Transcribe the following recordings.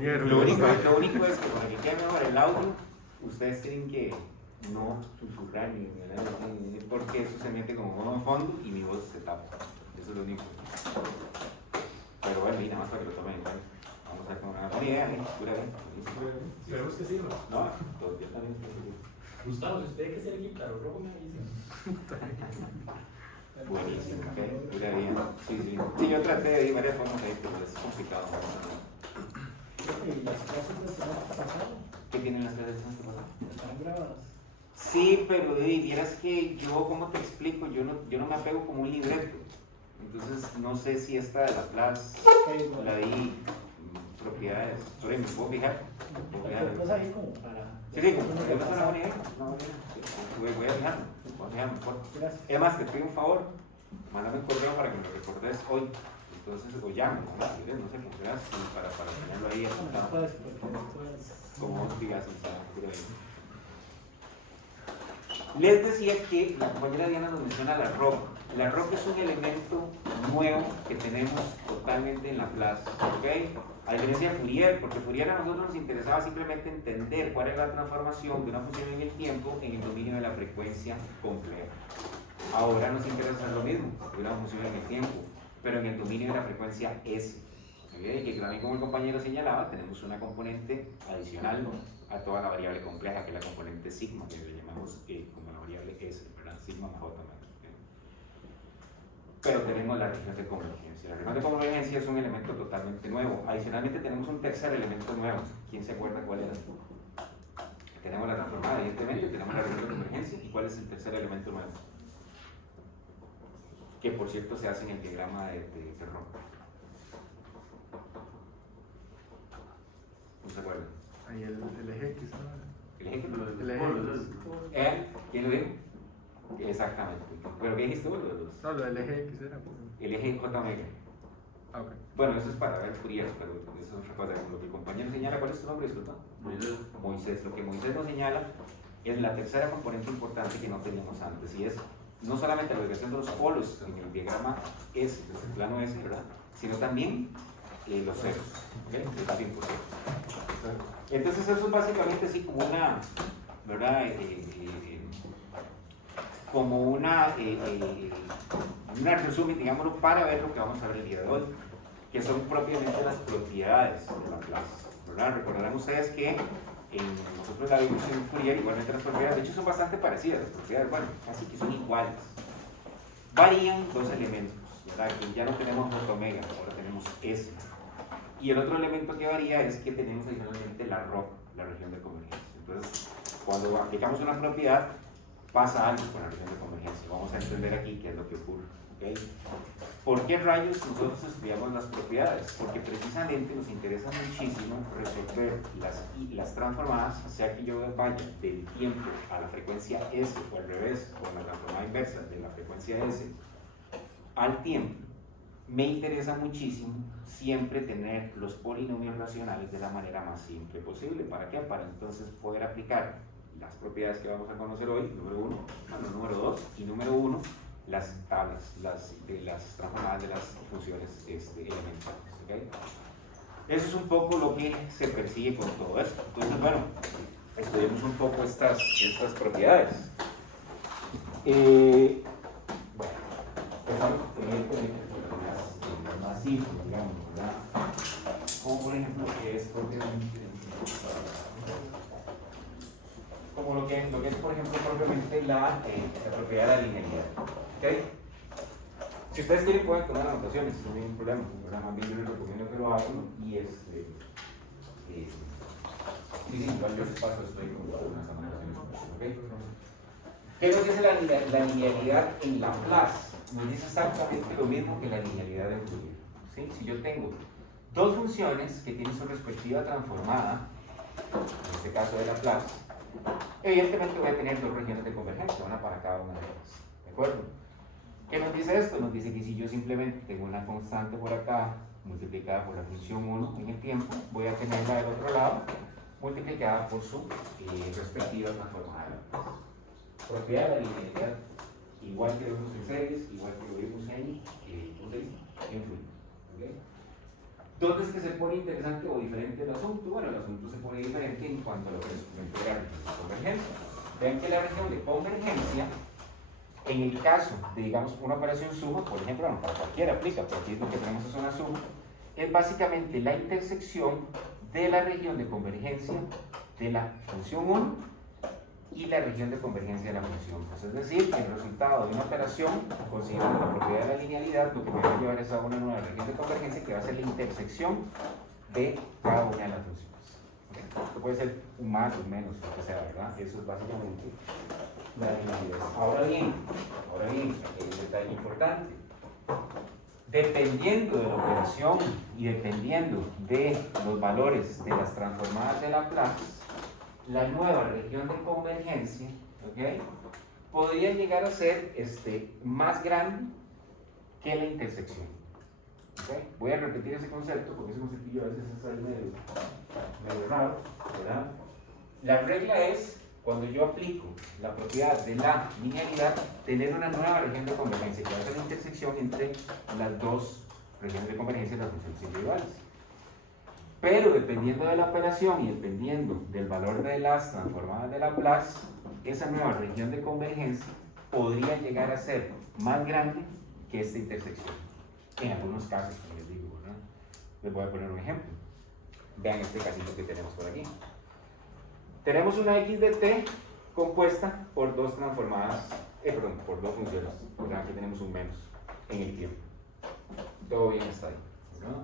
ingeniero. Lo único es que para que quede mejor el audio, ustedes tienen que no susurrar ni porque eso se mete como mono en fondo y mi voz se tapa. Eso es lo único. Pero bueno, y nada más para que lo tomen en cuenta. Vamos a ver con una buena idea, pura bien. Esperemos que sí, ¿no? No, yo también estoy seguro. Gustavo, si usted hay que ser el guitarro rojo, me avisa. Buenísimo, ok, pura bien. Sí, sí. Sí, yo traté de ir varias formas ahí, pero es complicado. ¿Y las clases de la semana pasada? ¿Qué tienen las clases de semana pasada? Están grabadas. Sí, pero vieras que yo, ¿cómo te explico? Yo no me apego como un libreto. Entonces, no sé si esta de la clase la di propiedades. Por ejemplo, ¿puedo fijar? Pues ahí como para... Sí, sí, como es una buena idea. Voy a fijarme. Voy a fijarme mejor. Gracias. Es más, te pido un favor. Mándame un correo para que me lo recordes hoy. Entonces, o llame, no sé, como quieras, para tenerlo ahí apuntado. Pues, porque después... Como vos digas, por ahí. Les decía que la compañera Diana nos menciona la roca. La roca es un elemento nuevo que tenemos totalmente en la clase, ¿ok? A diferencia de Fourier, porque Fourier a nosotros nos interesaba simplemente entender cuál es la transformación de una función en el tiempo en el dominio de la frecuencia compleja. Ahora nos interesa hacer lo mismo, de una función en el tiempo, pero en el dominio de la frecuencia S. ¿Okay? Que también, como el compañero señalaba, tenemos una componente adicional a toda la variable compleja, que es la componente sigma, que le llamamos como la variable S, ¿verdad? Sigma más J más. Pero tenemos la región de convergencia. La región de convergencia es un elemento totalmente nuevo. Adicionalmente tenemos un tercer elemento nuevo. ¿Quién se acuerda cuál era? Tenemos la transformada, evidentemente, tenemos la región de convergencia. ¿Y cuál es el tercer elemento nuevo? Que por cierto se hace en el diagrama de Ferrón. ¿No se acuerdan? Ahí el eje X, ¿no? ¿El eje? El eje X. ¿Quién lo dijo? Exactamente. ¿Pero qué dijiste vos? No, lo del eje X era. El eje J omega. Ah, ok. Bueno, eso es para ver Fourier, pero eso es otra cosa. Lo que el compañero señala, ¿cuál es tu nombre? Disculpa. Moisés. Lo que Moisés nos señala es la tercera componente importante que no teníamos antes, y es no solamente la ubicación de los polos en el diagrama S, desde el plano S, ¿verdad? Sino también los ceros, ¿ok? Es bien por cero. Entonces eso es básicamente así como una, ¿verdad? Como una resumen, digámoslo, para ver lo que vamos a ver el día de hoy, que son propiamente las propiedades de la clase, ¿verdad? Recordarán ustedes que nosotros la vimos en Fourier, igualmente las propiedades, de hecho son bastante parecidas, las propiedades, bueno, casi que son iguales. Varían dos elementos, ¿verdad? Que ya no tenemos J omega, ahora tenemos S. Y el otro elemento que varía es que tenemos adicionalmente la ROC, la región de convergencia. Entonces, cuando aplicamos una propiedad, pasa algo con la región de convergencia. Vamos a entender aquí qué es lo que ocurre. ¿Okay? ¿Por qué rayos nosotros estudiamos las propiedades? Porque precisamente nos interesa muchísimo resolver las transformadas, sea que yo vaya del tiempo a la frecuencia S o al revés, o la transformada inversa de la frecuencia S al tiempo. Me interesa muchísimo siempre tener los polinomios racionales de la manera más simple posible. ¿Para qué? Para entonces poder aplicar las propiedades que vamos a conocer hoy, número 2 y número 1, las tablas de las transformadas de las funciones elementales. ¿Okay? Eso es un poco lo que se persigue con todo esto. Entonces, bueno, estudiemos un poco estas propiedades. Bueno, empezamos con más simple, digamos, ¿verdad? Como por ejemplo, que es propiamente como lo que es, por ejemplo, propiamente la propiedad de la linealidad. ¿Okay? Si ustedes quieren, pueden tomar anotaciones, no hay ningún problema. Más bien yo les recomiendo que lo hagan y sí, igual yo les paso estoy con unas anotaciones. ¿Okay? ¿Qué nos dice la linealidad en Laplace? Nos dice exactamente lo mismo que la linealidad de Fourier. ¿Sí? Si yo tengo dos funciones que tienen su respectiva transformada, en este caso de Laplace, evidentemente voy a tener dos regiones de convergencia, una para cada una de ellas. ¿De acuerdo? ¿Qué nos dice esto? Nos dice que si yo simplemente tengo una constante por acá multiplicada por la función 1 en el tiempo, voy a tenerla del otro lado multiplicada por su respectiva transformada de Laplace. Propiedad de la linealidad, igual que lo vimos en series, igual que lo vimos en fluidos. ¿Okay? ¿Dónde es que se pone interesante o diferente el asunto? Bueno, el asunto se pone diferente en cuanto a lo que es la región de convergencia. Vean que la región de convergencia, en el caso de, digamos, una operación suma, por ejemplo, bueno, para cualquiera aplica, pero aquí lo que tenemos es una suma, es básicamente la intersección de la región de convergencia de la función 1 y la región de convergencia de la función 2. Es decir, que el resultado de una operación, considerando la propiedad de la linealidad, lo que me va a llevar es a una nueva región de convergencia que va a ser la intersección de cada una de las funciones. ¿Okay? Esto puede ser un más o un menos, lo que sea, ¿verdad? Eso es básicamente la linealidad. Ahora bien, hay un detalle importante. Dependiendo de la operación y dependiendo de los valores de las transformadas de Laplace, la nueva región de convergencia, ¿okay?, podría llegar a ser más grande que la intersección. ¿Okay? Voy a repetir ese concepto porque ese conceptillo a veces es ahí medio raro, ¿verdad? La regla es, cuando yo aplico la propiedad de la linealidad, tener una nueva región de convergencia que va a ser la intersección entre las dos regiones de convergencia de las funciones individuales. Pero dependiendo de la operación y dependiendo del valor de las transformadas de Laplace, esa nueva región de convergencia podría llegar a ser más grande que esta intersección. En algunos casos, como les digo, ¿verdad? Les voy a poner un ejemplo. Vean este casito que tenemos por aquí. Tenemos una x de t compuesta por dos transformadas, por dos funciones. ¿Verdad? Aquí tenemos un menos en el tiempo. Todo bien está ahí, ¿verdad?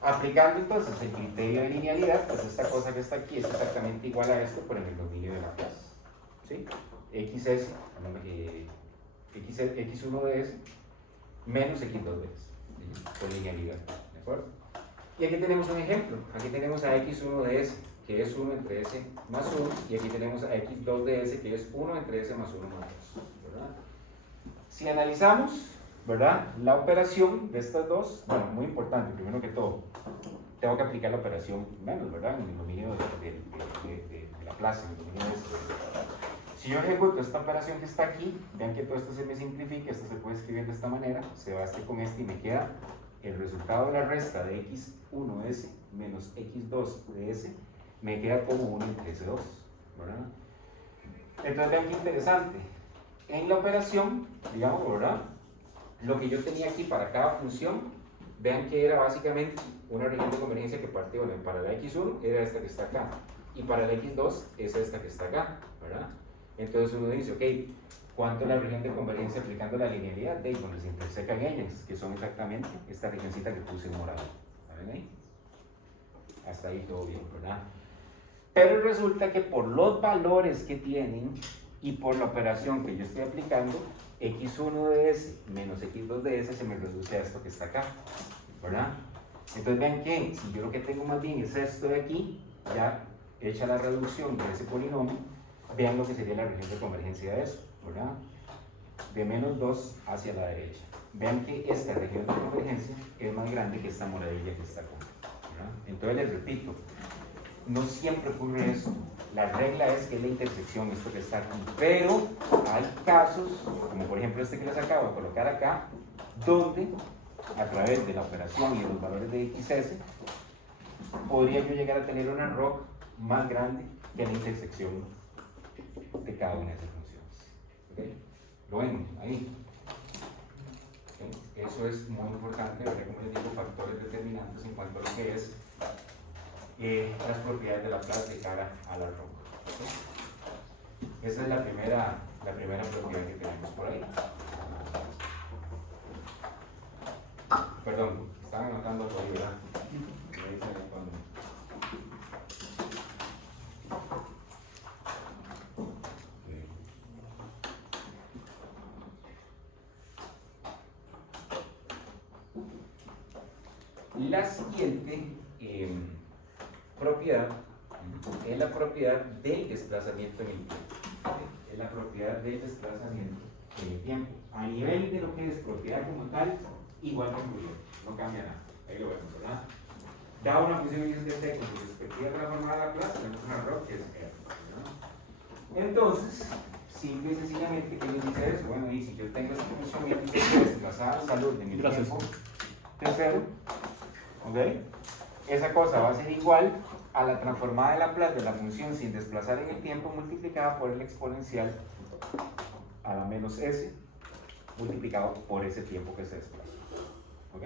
Aplicando entonces el criterio de linealidad, pues esta cosa que está aquí es exactamente igual a esto, pero en el dominio de Laplace. ¿Sí? x1 de s menos x2 de s, ¿sí?, por linealidad. ¿De acuerdo? Y aquí tenemos un ejemplo. Aquí tenemos a x1 de s, que es 1 entre s más 1, y aquí tenemos a x2 de s, que es 1 entre s más 1 más 2. ¿Verdad? Si analizamos, ¿verdad?, la operación de estas dos, bueno, muy importante, primero que todo, tengo que aplicar la operación menos, ¿verdad?, en el dominio de Laplace, en el dominio de este. Si yo ejecuto esta operación que está aquí, vean que todo esto se me simplifica, esto se puede escribir de esta manera, se va con este y me queda el resultado de la resta de x1 de s menos x2 de s, me queda como 1 entre s2, ¿verdad? Entonces vean qué interesante, en la operación, digamos, ¿verdad?, lo que yo tenía aquí para cada función, vean que era básicamente una región de convergencia que partía, bueno, para la x1 era esta que está acá, y para la x2 es esta que está acá, ¿verdad? Entonces uno dice, ok, ¿cuánto es la región de convergencia aplicando la linealidad? De donde se intersecan ellas, que son exactamente esta regioncita que puse en morado. ¿Ven ahí? Hasta ahí todo bien, ¿verdad? Pero resulta que por los valores que tienen y por la operación que yo estoy aplicando, x1 de s menos x2 de s se me reduce a esto que está acá, ¿verdad? Entonces vean que si yo lo que tengo más bien es esto de aquí, ya hecha la reducción de ese polinomio, vean lo que sería la región de convergencia de eso, ¿verdad? De menos 2 hacia la derecha. Vean que esta región de convergencia es más grande que esta moradilla que está acá, ¿verdad? Entonces les repito, no siempre ocurre esto. La regla es que es la intersección, esto que está aquí. Pero hay casos, como por ejemplo este que les acabo de colocar acá, donde a través de la operación y de los valores de xs, podría yo llegar a tener un error más grande que la intersección de cada una de esas funciones. ¿Okay? Lo ven ahí. ¿Okay? Eso es muy importante, ¿verdad? Como les digo, factores determinantes en cuanto a lo que es las propiedades de Laplace de cara a la roca. ¿Okay? Esa es la primera propiedad que tenemos por ahí. Perdón, estaban anotando algo ahí, ¿verdad? Me dicen cuando... La siguiente propiedad es la propiedad del desplazamiento en el tiempo. Es la propiedad del desplazamiento en el tiempo. A nivel de lo que es propiedad como tal, igual que Fourier, no cambia nada. Ahí lo vemos, ¿verdad? Da una función y de t con su respectiva transformada a Laplace, tenemos una ROC que es R, ¿verdad? Entonces, simple y sencillamente, ¿qué nos dice eso? Bueno, y si yo tengo esta función y desplazada a la salud de mi tiempo de cero, ¿ok? Esa cosa va a ser igual a la transformada de Laplace de la función sin desplazar en el tiempo multiplicada por el exponencial a la menos s multiplicado por ese tiempo que se desplaza. ¿Ok?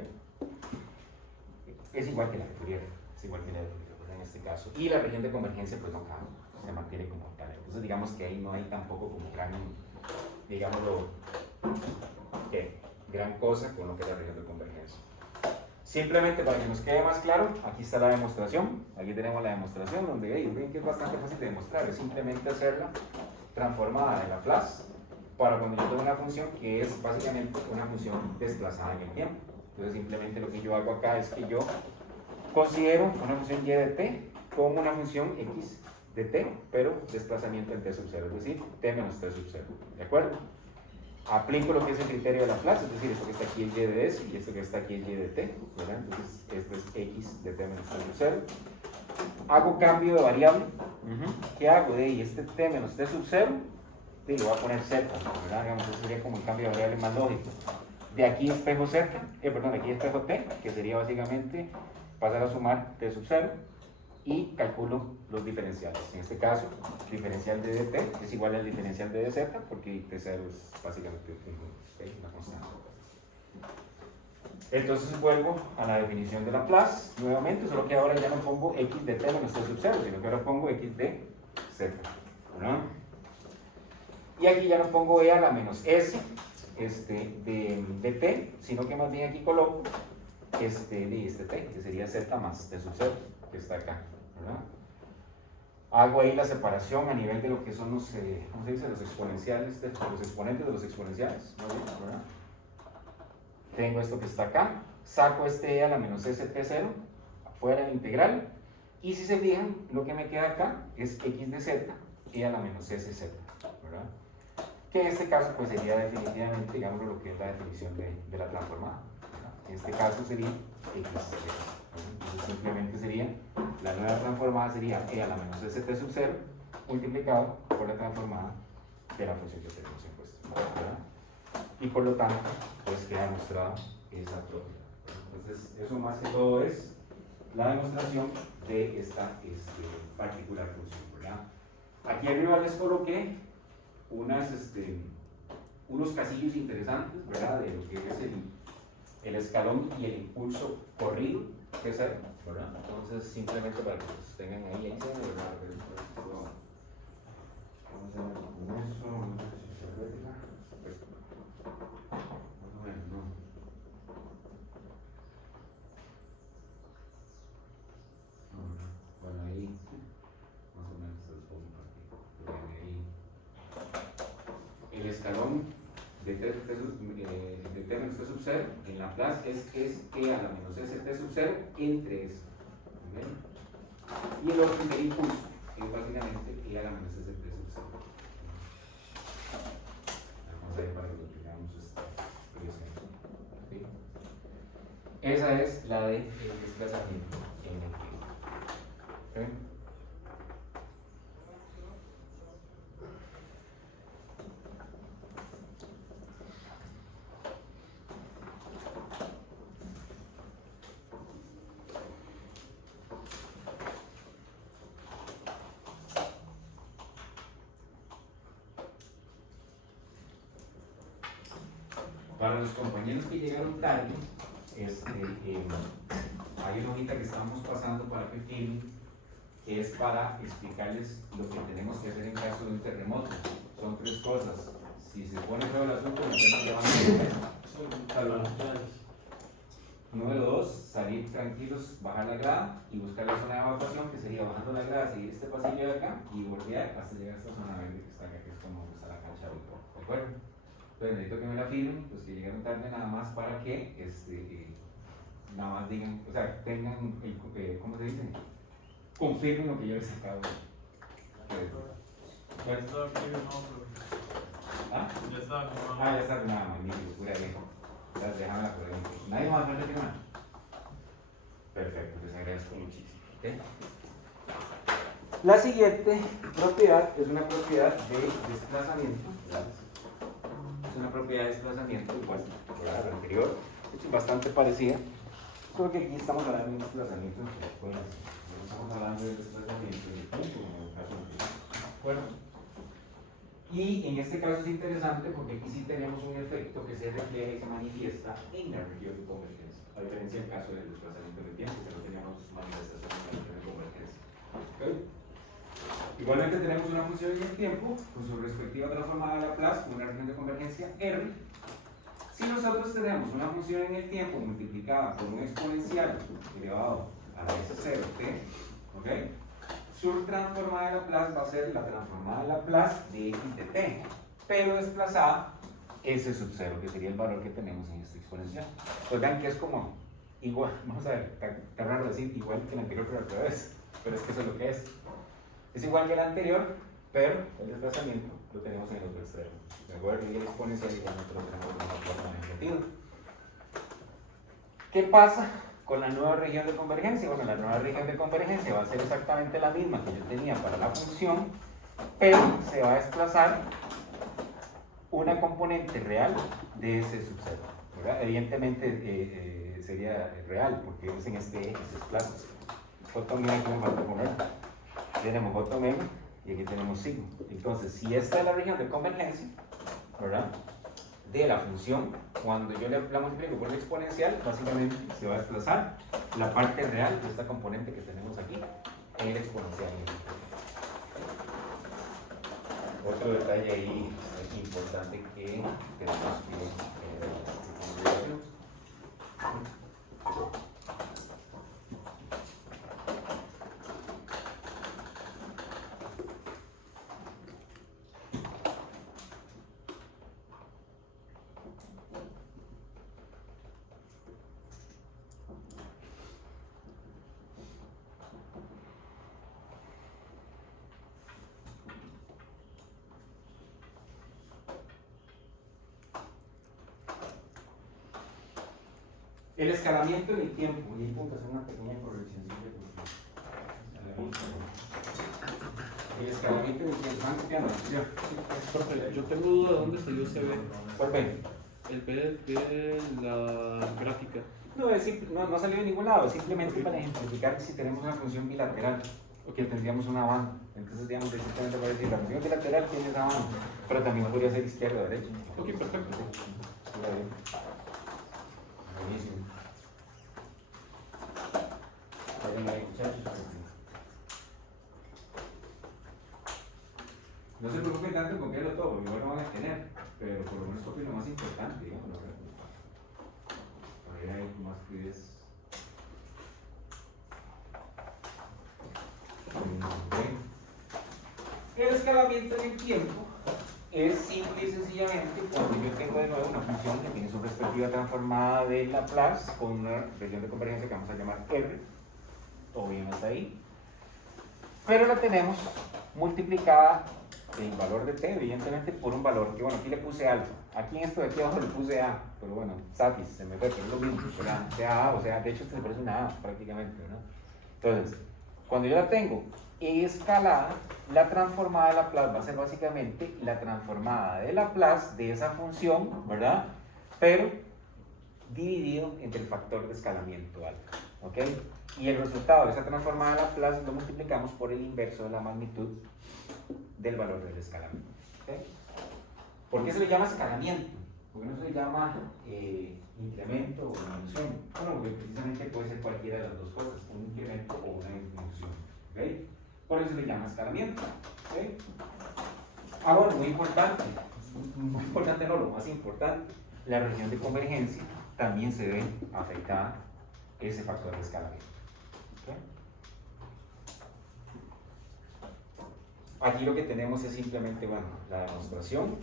Es igual que la de Fourier, es igual que la de Fourier en este caso. Y la región de convergencia pues no cambia, se mantiene como tal. Entonces digamos que ahí no hay tampoco como gran, digámoslo, ¿qué? Gran cosa con lo que es la región de convergencia. Simplemente para que nos quede más claro, aquí está la demostración, aquí tenemos la demostración donde ven que es bastante fácil de demostrar, es simplemente hacerla transformada de Laplace para cuando yo tengo una función que es básicamente una función desplazada en el tiempo. Entonces simplemente lo que yo hago acá es que yo considero una función y de t como una función x de t, pero desplazamiento en t sub 0, es decir, t menos t sub 0, ¿de acuerdo? Aplico lo que es el criterio de Laplace, es decir, esto que está aquí es y de s y esto que está aquí es y de t, ¿verdad? Entonces esto es x de t menos t sub 0. Hago cambio de variable, ¿qué hago? De ahí este t menos t sub 0, y lo voy a poner z, ¿verdad? Digamos, eso sería como el cambio de variable más lógico. De aquí espejo z, perdón, aquí espejo t, que sería básicamente pasar a sumar t sub 0 y calculo los diferenciales. En este caso, el diferencial de dt es igual al diferencial de dz, porque t0 es básicamente una constante. Entonces vuelvo a la definición de Laplace nuevamente, solo que ahora ya no pongo x de t menos t sub 0, sino que ahora pongo x de z, ¿verdad? Y aquí ya no pongo e a la menos s de t, sino que más bien aquí coloco de este t, que sería z más t sub 0, que está acá, ¿verdad? Hago ahí la separación a nivel de lo que son los, ¿cómo se dice? Los exponenciales, los exponentes de los exponenciales, ¿verdad? Tengo esto que está acá, saco este e a la menos st0 fuera del integral, y si se fijan, lo que me queda acá es x de z e a la menos sz, ¿verdad? Que en este caso pues sería definitivamente, digamos, lo que es la definición de la transformada, ¿verdad? En este caso sería x de z. Entonces simplemente sería, la nueva transformada sería e a la menos st sub 0 multiplicado por la transformada de la función que tenemos impuesta, ¿verdad? Y por lo tanto, pues queda demostrada esa propiedad. Entonces, eso más que todo es la demostración de esta particular función, ¿verdad? Aquí arriba les coloqué unos casillos interesantes, ¿verdad? De lo que es el escalón y el impulso corrido, que es ¿verdad? Entonces, simplemente para que los tengan ahí, ¿verdad? Vamos a ver con eso, no sé si se arregla. Bueno, no. Bueno, ahí más o menos se los puedo compartir. El escalón de t menos t sub 0 en Laplace es e a la menos st sub 0 entre s. ¿Okay? Y el orden del impulso es básicamente e a la menos st sub 0. Vamos a ver para que lo tengamos presente. ¿Sí? Esa es la de desplazamiento en el tiempo. ¿Okay? Para los compañeros que llegaron tarde, hay una hojita que estamos pasando para que firmen, que es para explicarles lo que tenemos que hacer en caso de un terremoto. Son tres cosas. Si se pone feo el asunto, nos estamos llevando Número 2, salir tranquilos, bajar la grada y buscar la zona de evacuación, que sería bajando la grada, seguir este pasillo de acá y voltear hasta llegar a esta zona verde que está acá, que es como está la cancha de béisbol. ¿De acuerdo? Entonces necesito que me la firmen, pues que llegaron tarde nada más para que nada más digan, o sea, tengan el, ¿cómo se dice? Confirmen lo que yo les acabo de decir. ¿Ah? Ya está. Ah, ya está firmada, magnífico, pura viejo. Entonces déjamela por ahí. ¿Nadie más va a firmar? Perfecto, les agradezco muchísimo. ¿Okay? La siguiente propiedad es una propiedad de desplazamiento. Es una propiedad de desplazamiento igual a la anterior, es bastante parecida, Solo que aquí estamos hablando de un desplazamiento en frecuencia. No estamos hablando de desplazamiento en el tiempo, en el caso de bueno. Y en este caso es interesante porque aquí sí tenemos un efecto que se refleja y se manifiesta en la región de convergencia, a diferencia del caso del desplazamiento en el tiempo, que no teníamos manifestación en la región de convergencia. ¿Okay? Igualmente tenemos una función en el tiempo con su respectiva transformada de Laplace con una región de convergencia R. Si nosotros tenemos una función en el tiempo multiplicada por un exponencial elevado a la S0 t, ¿ok? Su transformada de Laplace va a ser la transformada de Laplace de x de t, pero desplazada S sub 0, que sería el valor que tenemos en este exponencial. Pues vean que es como igual, vamos a ver, está raro decir igual que el anterior, pero al revés, pero es que eso es lo que es. Es igual que el anterior, pero el desplazamiento lo tenemos en el otro extremo. De acuerdo, y el exponencial igual nosotros lo tenemos de una forma negativa. ¿Qué pasa con la nueva región de convergencia? Bueno, la nueva región de convergencia va a ser exactamente la misma que yo tenía para la función, pero se va a desplazar una componente real de ese sub 0, ¿verdad? Evidentemente sería real, porque es en este eje, se desplaza. J menos, como falta poner. Tenemos J menos y aquí tenemos sigma. Entonces, si esta es la región de convergencia, ¿verdad?, de la función, cuando yo la multiplico por el exponencial, básicamente se va a desplazar la parte real de esta componente que tenemos aquí en el exponencial. Otro detalle ahí importante que tenemos que el escalamiento en el tiempo, y ahí punto hacer una pequeña corrección. El escalamiento en el tiempo, ¿están copiando? Profe, yo tengo duda de dónde salió ese B. ¿Cuál ven? El B de la gráfica. No, no salió de ningún lado, simplemente para ejemplificar que si tenemos una función bilateral, o que tendríamos una banda. Entonces, digamos, simplemente para decir, la función bilateral tiene esa banda, pero también podría ser izquierda o derecha. Ok, perfecto. Buenísimo. No se preocupen tanto en copiarlo todo, igual lo van a tener, pero por lo menos copien lo más importante, digamos. Para ir ahí más fluidez. El escalamiento en el tiempo es simple y sencillamente cuando yo tengo de nuevo una función que tiene su respectiva transformada de Laplace con una región de convergencia que vamos a llamar R, todo bien hasta ahí, pero la tenemos multiplicada el valor de t, evidentemente, por un valor que, bueno, aquí le puse alfa, aquí en esto de aquí abajo le puse a, pero bueno, Safis, se me fue, pero es lo mismo, ¿verdad? Sea a, o sea, de hecho esto se parece una a prácticamente, ¿no? Entonces, cuando yo la tengo escalada, la transformada de Laplace va a ser básicamente la transformada de Laplace de esa función, ¿verdad? Pero dividido entre el factor de escalamiento alfa, ¿ok? Y el resultado de esa transformada de Laplace lo multiplicamos por el inverso de la magnitud del valor del escalamiento, ¿okay? ¿Por qué se le llama escalamiento? ¿Por qué no se le llama incremento o disminución? Bueno, porque precisamente puede ser cualquiera de las dos cosas, un incremento o una disminución, ¿okay? Por eso se le llama escalamiento, ¿okay? Ah, bueno, muy importante, no, lo más importante, la región de convergencia también se ve afectada ese factor de escalamiento, ¿okay? Aquí lo que tenemos es simplemente, bueno, la demostración,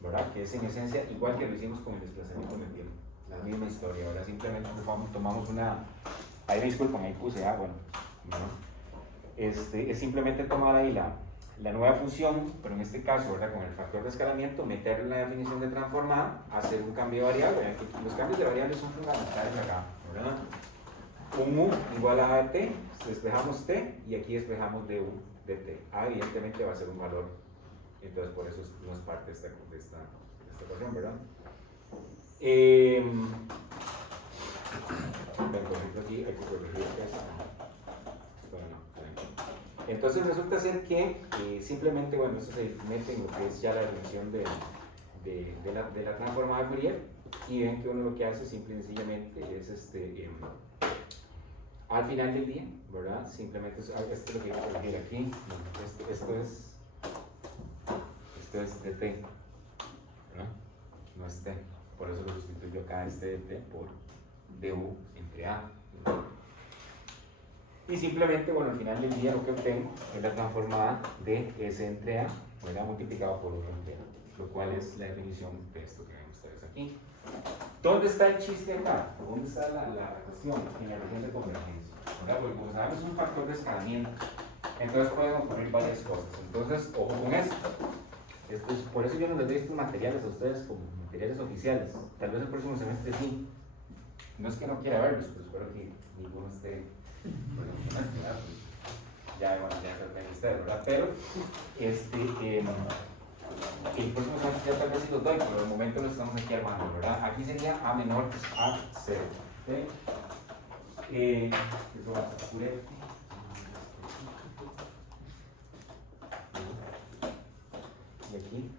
¿verdad? Que es en esencia igual que lo hicimos con el desplazamiento en el tiempo, la misma historia. Ahora simplemente tomamos una, ahí me disculpan, ahí puse bueno, ¿no? Es simplemente tomar ahí la nueva función, pero en este caso, ¿verdad?, con el factor de escalamiento, meterle la definición de transformada, hacer un cambio de variable. Aquí, los cambios de variables son fundamentales acá, ¿verdad? Un u igual a t, despejamos t y aquí despejamos du de t. A evidentemente va a ser un valor, entonces por eso no es parte de esta ecuación, ¿verdad? Por ejemplo, aquí hay que corregir esto. Bueno, entonces resulta ser que simplemente, bueno, esto se mete en lo que es ya la definición de la transformada de Fourier, y ven que uno lo que hace simple y sencillamente es al final del día, ¿verdad? Simplemente esto es lo que voy a corregir aquí. Esto es dt, ¿verdad? No es t, por eso lo sustituyo acá este dt por du entre a. Y simplemente, bueno, al final del día lo que obtengo es la transformada de S entre A, ¿verdad? Multiplicado por 1 entre A, lo cual es la definición de esto que ven ustedes aquí. ¿Dónde está el chiste acá? ¿Dónde está la cuestión? En la región de convergencia, ¿verdad? Porque como sabemos es un factor de escalamiento, entonces pueden ocurrir varias cosas. Entonces, ojo con esto. Por eso yo no les doy estos materiales a ustedes como materiales oficiales. Tal vez el próximo semestre sí. No es que no quiera verlos, pero espero que ninguno esté... Bueno, ya se lo ven ustedes, ¿verdad? Pero el próximo semestre ya tal vez sí los doy, pero de momento lo estamos aquí armando, ¿verdad? Aquí sería A menor a 0. ¿Okay? Eso va a ser y aquí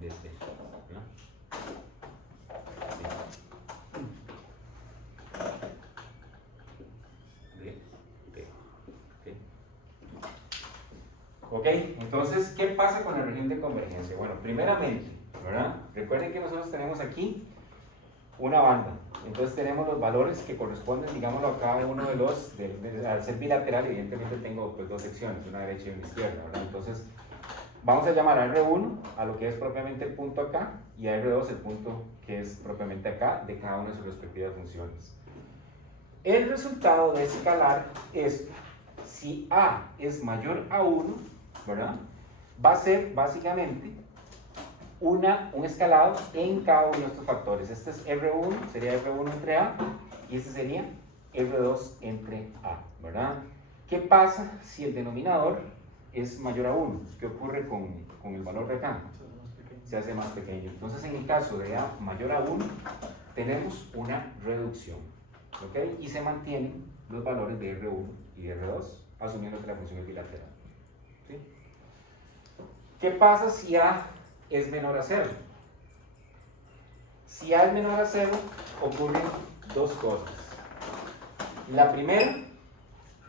desde, ¿verdad? Ok, entonces, ¿qué pasa con la región de convergencia? Bueno, primeramente, ¿verdad? Recuerden que nosotros tenemos aquí una banda. Entonces tenemos los valores que corresponden, digámoslo, a cada uno de los, al ser bilateral, evidentemente tengo pues dos secciones, una derecha y una izquierda, ¿verdad? Entonces, vamos a llamar a R1 a lo que es propiamente el punto acá, y a R2 el punto que es propiamente acá de cada una de sus respectivas funciones. El resultado de escalar es, si A es mayor a 1, ¿verdad? Va a ser básicamente un escalado en cada uno de estos factores. Este es R1, sería R1 entre A, y este sería R2 entre A, ¿verdad? ¿Qué pasa si el denominador es mayor a 1? ¿Qué ocurre con el valor de acá? Se hace más pequeño. Entonces, en el caso de A mayor a 1, tenemos una reducción, ¿ok? Y se mantienen los valores de R1 y de R2, asumiendo que la función es bilateral. ¿Sí? ¿Qué pasa si A es menor a 0? Si A es menor a 0, ocurren dos cosas. La primera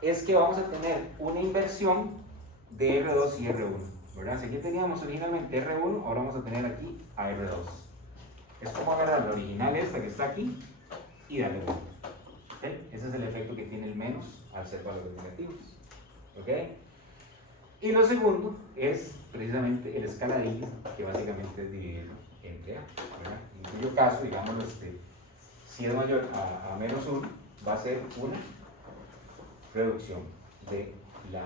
es que vamos a tener una inversión de R2 y R1, ¿verdad? Si aquí teníamos originalmente R1, ahora vamos a tener aquí a R2. Es como agarrar la original esta que está aquí y darle vuelta. ¿Okay? Ese es el efecto que tiene el menos al ser valores negativos. ¿Ok? Y lo segundo es precisamente el escaladillo, que básicamente es dividir entre A, ¿verdad? En cuyo caso, digamos, si es mayor a menos 1, va a ser una reducción de la,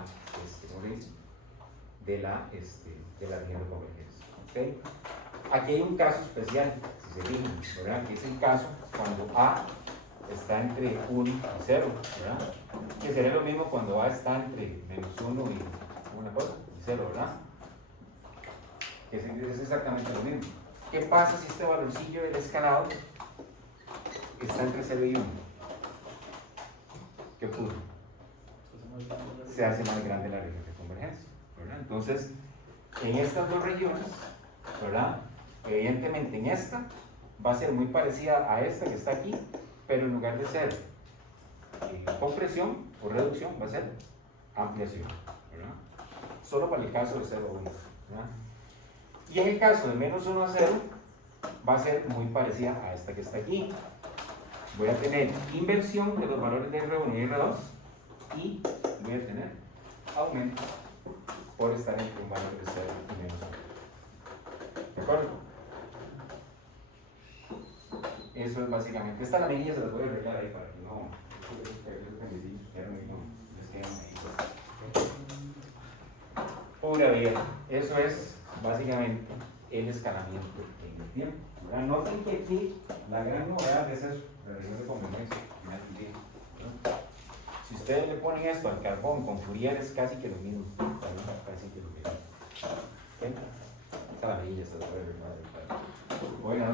de la región de convergencia. ¿Okay? Aquí hay un caso especial, si se fijan, ¿verdad? Que es el caso cuando A está entre 1 y 0, ¿verdad? Que sería lo mismo cuando A está entre menos 1 y una cosa, y 0, ¿verdad? Que es exactamente lo mismo. ¿Qué pasa si este valorcillo del escalado está entre 0 y 1? ¿Qué ocurre? Se hace más grande la región de convergencia, ¿verdad? Entonces, en estas dos regiones, ¿verdad? Evidentemente en esta va a ser muy parecida a esta que está aquí, pero en lugar de ser compresión o reducción, va a ser ampliación, ¿verdad? Solo para el caso de 0 a 1, ¿verdad? Y en el caso de menos 1 a 0, va a ser muy parecida a esta que está aquí. Voy a tener inversión de los valores de R1 y R2, y voy a tener aumento por estar entre un valor de 0 y menos 1. ¿De acuerdo? Eso es básicamente. Esta laminilla se las voy a arreglar ahí para que no pura vida. Eso es básicamente el escalamiento en el tiempo. ¿Verdad? Noten que aquí la gran novedad de esa es la región de convergencia. Si ustedes le ponen esto al carbón con Fourier es casi que lo mismo. Casi que lo mismo. ¿Okay? Esta laminilla se las voy a arreglar ahí para Bueno,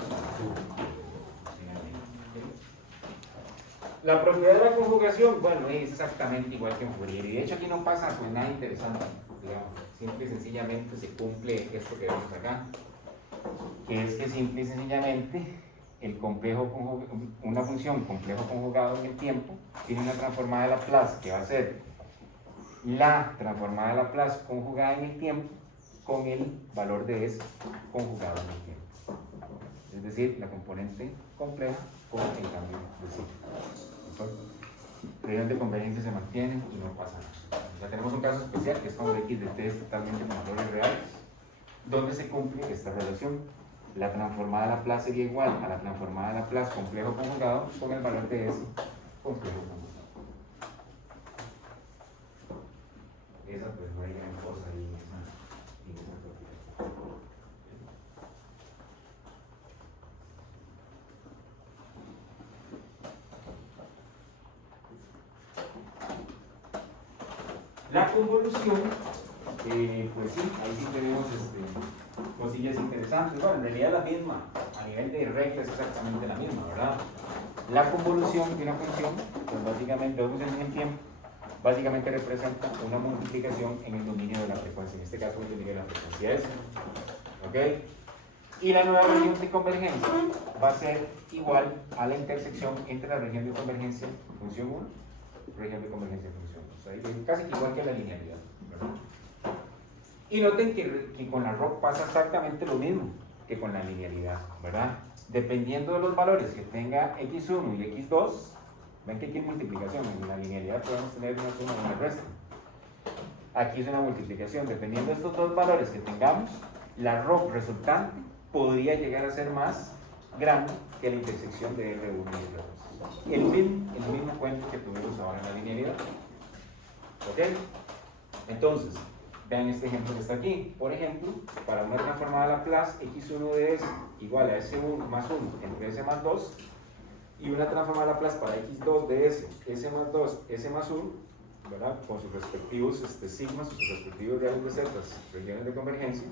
la propiedad de la conjugación, bueno, es exactamente igual que en Fourier. Y de hecho aquí no pasa pues nada interesante, digamos. Simple y sencillamente se cumple esto que vemos acá. Que es que simple y sencillamente el complejo una función complejo conjugado en el tiempo tiene una transformada de Laplace que va a ser la transformada de Laplace conjugada en el tiempo con el valor de S conjugado en el tiempo. Es decir, la componente compleja con el cambio de signo. Región de convergencia se mantiene y no pasa nada. Ya tenemos un caso especial que es cuando x de t es totalmente con valores reales, donde se cumple esta relación. La transformada de Laplace sería igual a la transformada de Laplace complejo conjugado con el valor de S complejo conjugado. Esa pues no hay gran cosa ahí en esa propiedad. La convolución, pues sí, ahí sí tenemos cosillas interesantes. Bueno, en realidad la misma, a nivel de regla es exactamente la misma, ¿verdad? La convolución de una función, pues básicamente, dos funciones en el tiempo, básicamente representa una multiplicación en el dominio de la frecuencia, en este caso el dominio de la frecuencia S. ¿Ok? Y la nueva región de convergencia va a ser igual a la intersección entre la región de convergencia función 1 y región de convergencia función 2. O sea, casi igual que la linealidad, ¿verdad? Y noten que con la ROC pasa exactamente lo mismo que con la linealidad, ¿verdad? Dependiendo de los valores que tenga x1 y x2, ven que aquí hay multiplicación, en la linealidad podemos tener una suma y una resta. Aquí es una multiplicación, dependiendo de estos dos valores que tengamos, la ROC resultante podría llegar a ser más grande que la intersección de R1 y R2. El mismo cuento que tuvimos ahora en la linealidad. ¿Ok? Entonces, vean este ejemplo que está aquí. Por ejemplo, para una transformada de Laplace, x1 de S igual a S1 más 1 entre S más 2, y una transformada de Laplace para x2 de S, S más 2, S más 1, ¿verdad? Con sus respectivos sigmas, sus respectivos reales de z, regiones de convergencia.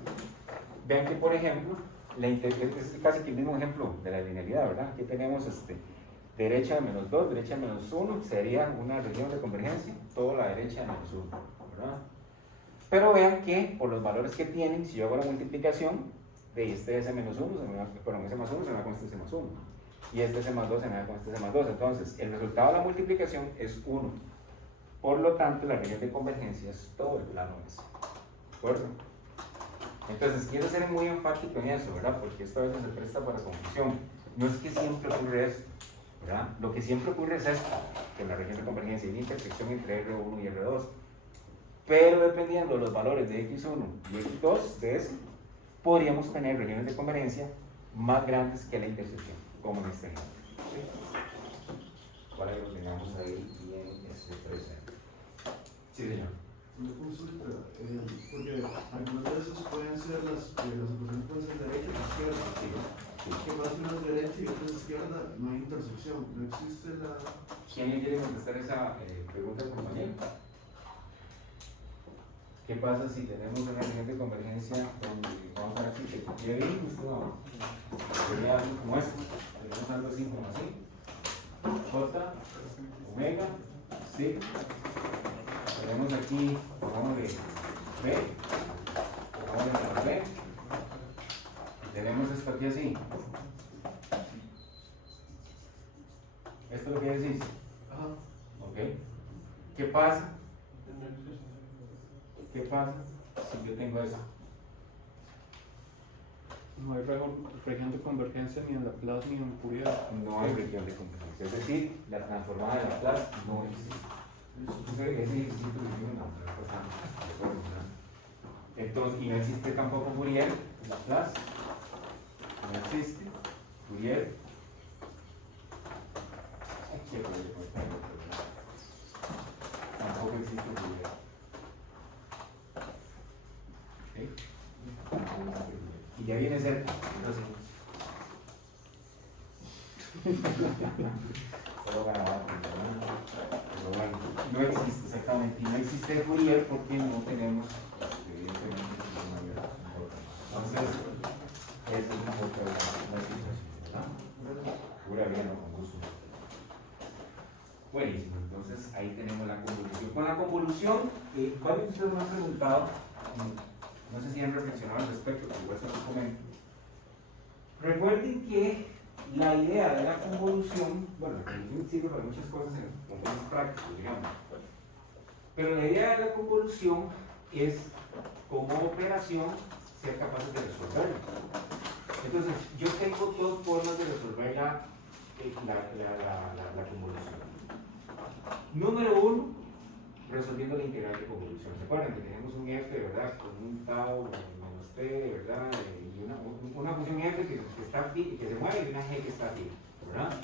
Vean que, por ejemplo, es casi que el mismo ejemplo de la linealidad, ¿verdad? Aquí tenemos derecha de menos 2, derecha de menos 1, sería una región de convergencia, toda la derecha de menos 1, ¿verdad? Pero vean que por los valores que tienen, si yo hago la multiplicación, de este S menos 1, S más 1 se me va con este S más 1, y este S más 2 se me va con este S más 2, entonces el resultado de la multiplicación es 1. Por lo tanto, la región de convergencia es todo el plano S. ¿De acuerdo? Entonces, quiero ser muy enfático en eso, ¿verdad? Porque esto a veces se presta para confusión. No es que siempre ocurre esto, ¿verdad? Lo que siempre ocurre es esto, que en la región de convergencia hay una intersección entre R1 y R2. Pero dependiendo de los valores de x1 y x2 de S, podríamos tener regiones de convergencia más grandes que la intersección, como en este ejemplo. ¿Sí? Para que lo tengamos ahí bien presente. Sí, señor. Una consulta, porque algunas veces pueden ser las operaciones pueden ser derecha y izquierda. Sí. ¿Qué pasa si una es derecha y otra es izquierda? No hay intersección, no existe la... ¿Quién le quiere contestar esa pregunta, compañero? ¿Qué pasa si tenemos una región de convergencia donde vamos a ver si se cumple bien? No, sería algo como esto. Tenemos algo así como así. J, omega, sigma. Tenemos aquí, pongámosle B, pongámosle la B. Tenemos esto aquí así. ¿Esto es lo que decís? Ajá. ¿Ok? ¿Qué pasa? ¿Qué pasa si yo tengo eso? No hay región de convergencia ni en Laplace ni en Fourier. No hay región de convergencia. Es decir, la transformada de Laplace no existe. Entonces, y no existe tampoco Fourier, Laplace, no existe Fourier. Tampoco existe Fourier. ¿Okay? Y ya viene cerca. Solo ganaba. No existe exactamente, y no existe Fourier porque no tenemos evidentemente una mayor. Entonces, esa es una otra Buenísimo, entonces ahí tenemos la convolución. Con la convolución, varios de ustedes me han preguntado, no sé si han reflexionado al respecto, pero igual se los comento. Recuerden que la idea de la convolución, bueno, la convolución sirve para muchas cosas en contextos prácticos, digamos, pero la idea de la convolución es, como operación, ser capaces de resolverla. Entonces, yo tengo dos formas de resolver la convolución. Número uno, resolviendo la integral de convolución. ¿Se acuerdan que tenemos un f, ¿verdad? Con un tau menos t, ¿verdad? Y una función f que está que se mueve y una g que está fija, ¿verdad?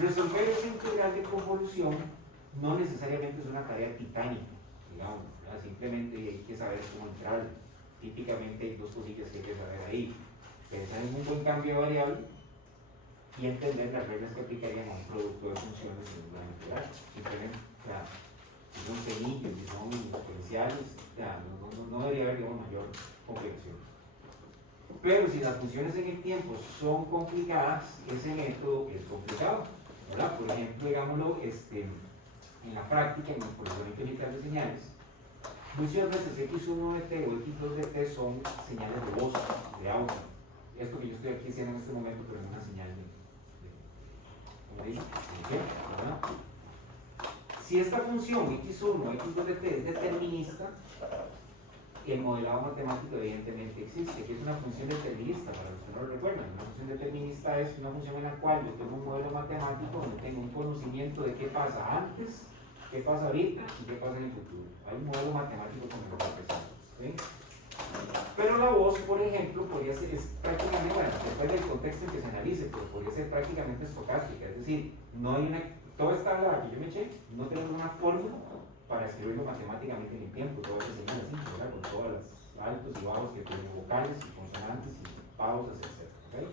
Resolver esa integral de convolución no necesariamente es una tarea titánica, digamos, ¿verdad? Simplemente hay que saber cómo entrar. Típicamente hay dos cosillas que hay que saber ahí. Pensar en un buen cambio de variable y entender las reglas que aplicarían a un producto de funciones en una integral. Simplemente, o sea, si son semillas, si son exponenciales, no debería haber mayor complicación. Pero si las funciones en el tiempo son complicadas, ese método es complicado, ¿verdad? Por ejemplo, digámoslo, en la práctica, en el procesamiento inicial de señales, muchas veces x1 de t o x2 de t son señales de voz, de audio. Esto que yo estoy aquí haciendo en este momento, pero en una señal ¿verdad? Si esta función x1 o x2 de t es determinista, el modelado matemático evidentemente existe, que es una función determinista, para los que no lo recuerdan. Una función determinista es una función en la cual yo tengo un modelo matemático donde tengo un conocimiento de qué pasa antes, qué pasa ahorita y qué pasa en el futuro. Hay un modelo matemático con el cual empezamos, ¿sí? Pero la voz, por ejemplo, podría ser, es prácticamente, bueno, depende del contexto en que se analice, pero podría ser prácticamente estocástica, es decir, no hay una, toda esta tabla que yo me eché, no tenemos una fórmula para escribirlo matemáticamente en el tiempo, todo se señala así, ¿verdad? Con todos los altos y bajos que tienen vocales y consonantes y pausas, etc. ¿Okay?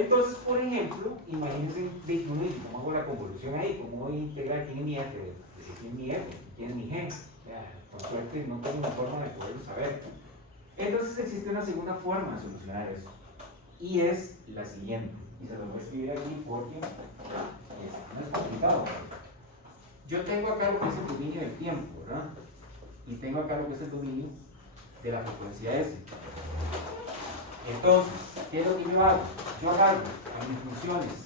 Entonces, por ejemplo, imagínense de cómo hago la convolución ahí, cómo voy a integrar quién es mi f, quién es mi f, quién es mi g. Con suerte no tengo una forma de poderlo saber. Entonces existe una segunda forma de solucionar eso. Y es la siguiente. Y se lo voy a escribir aquí porque no es complicado. Yo tengo acá lo que es el dominio del tiempo, ¿verdad? Y tengo acá lo que es el dominio de la frecuencia S. Entonces, ¿qué es lo que yo hago? Yo agarro a mis funciones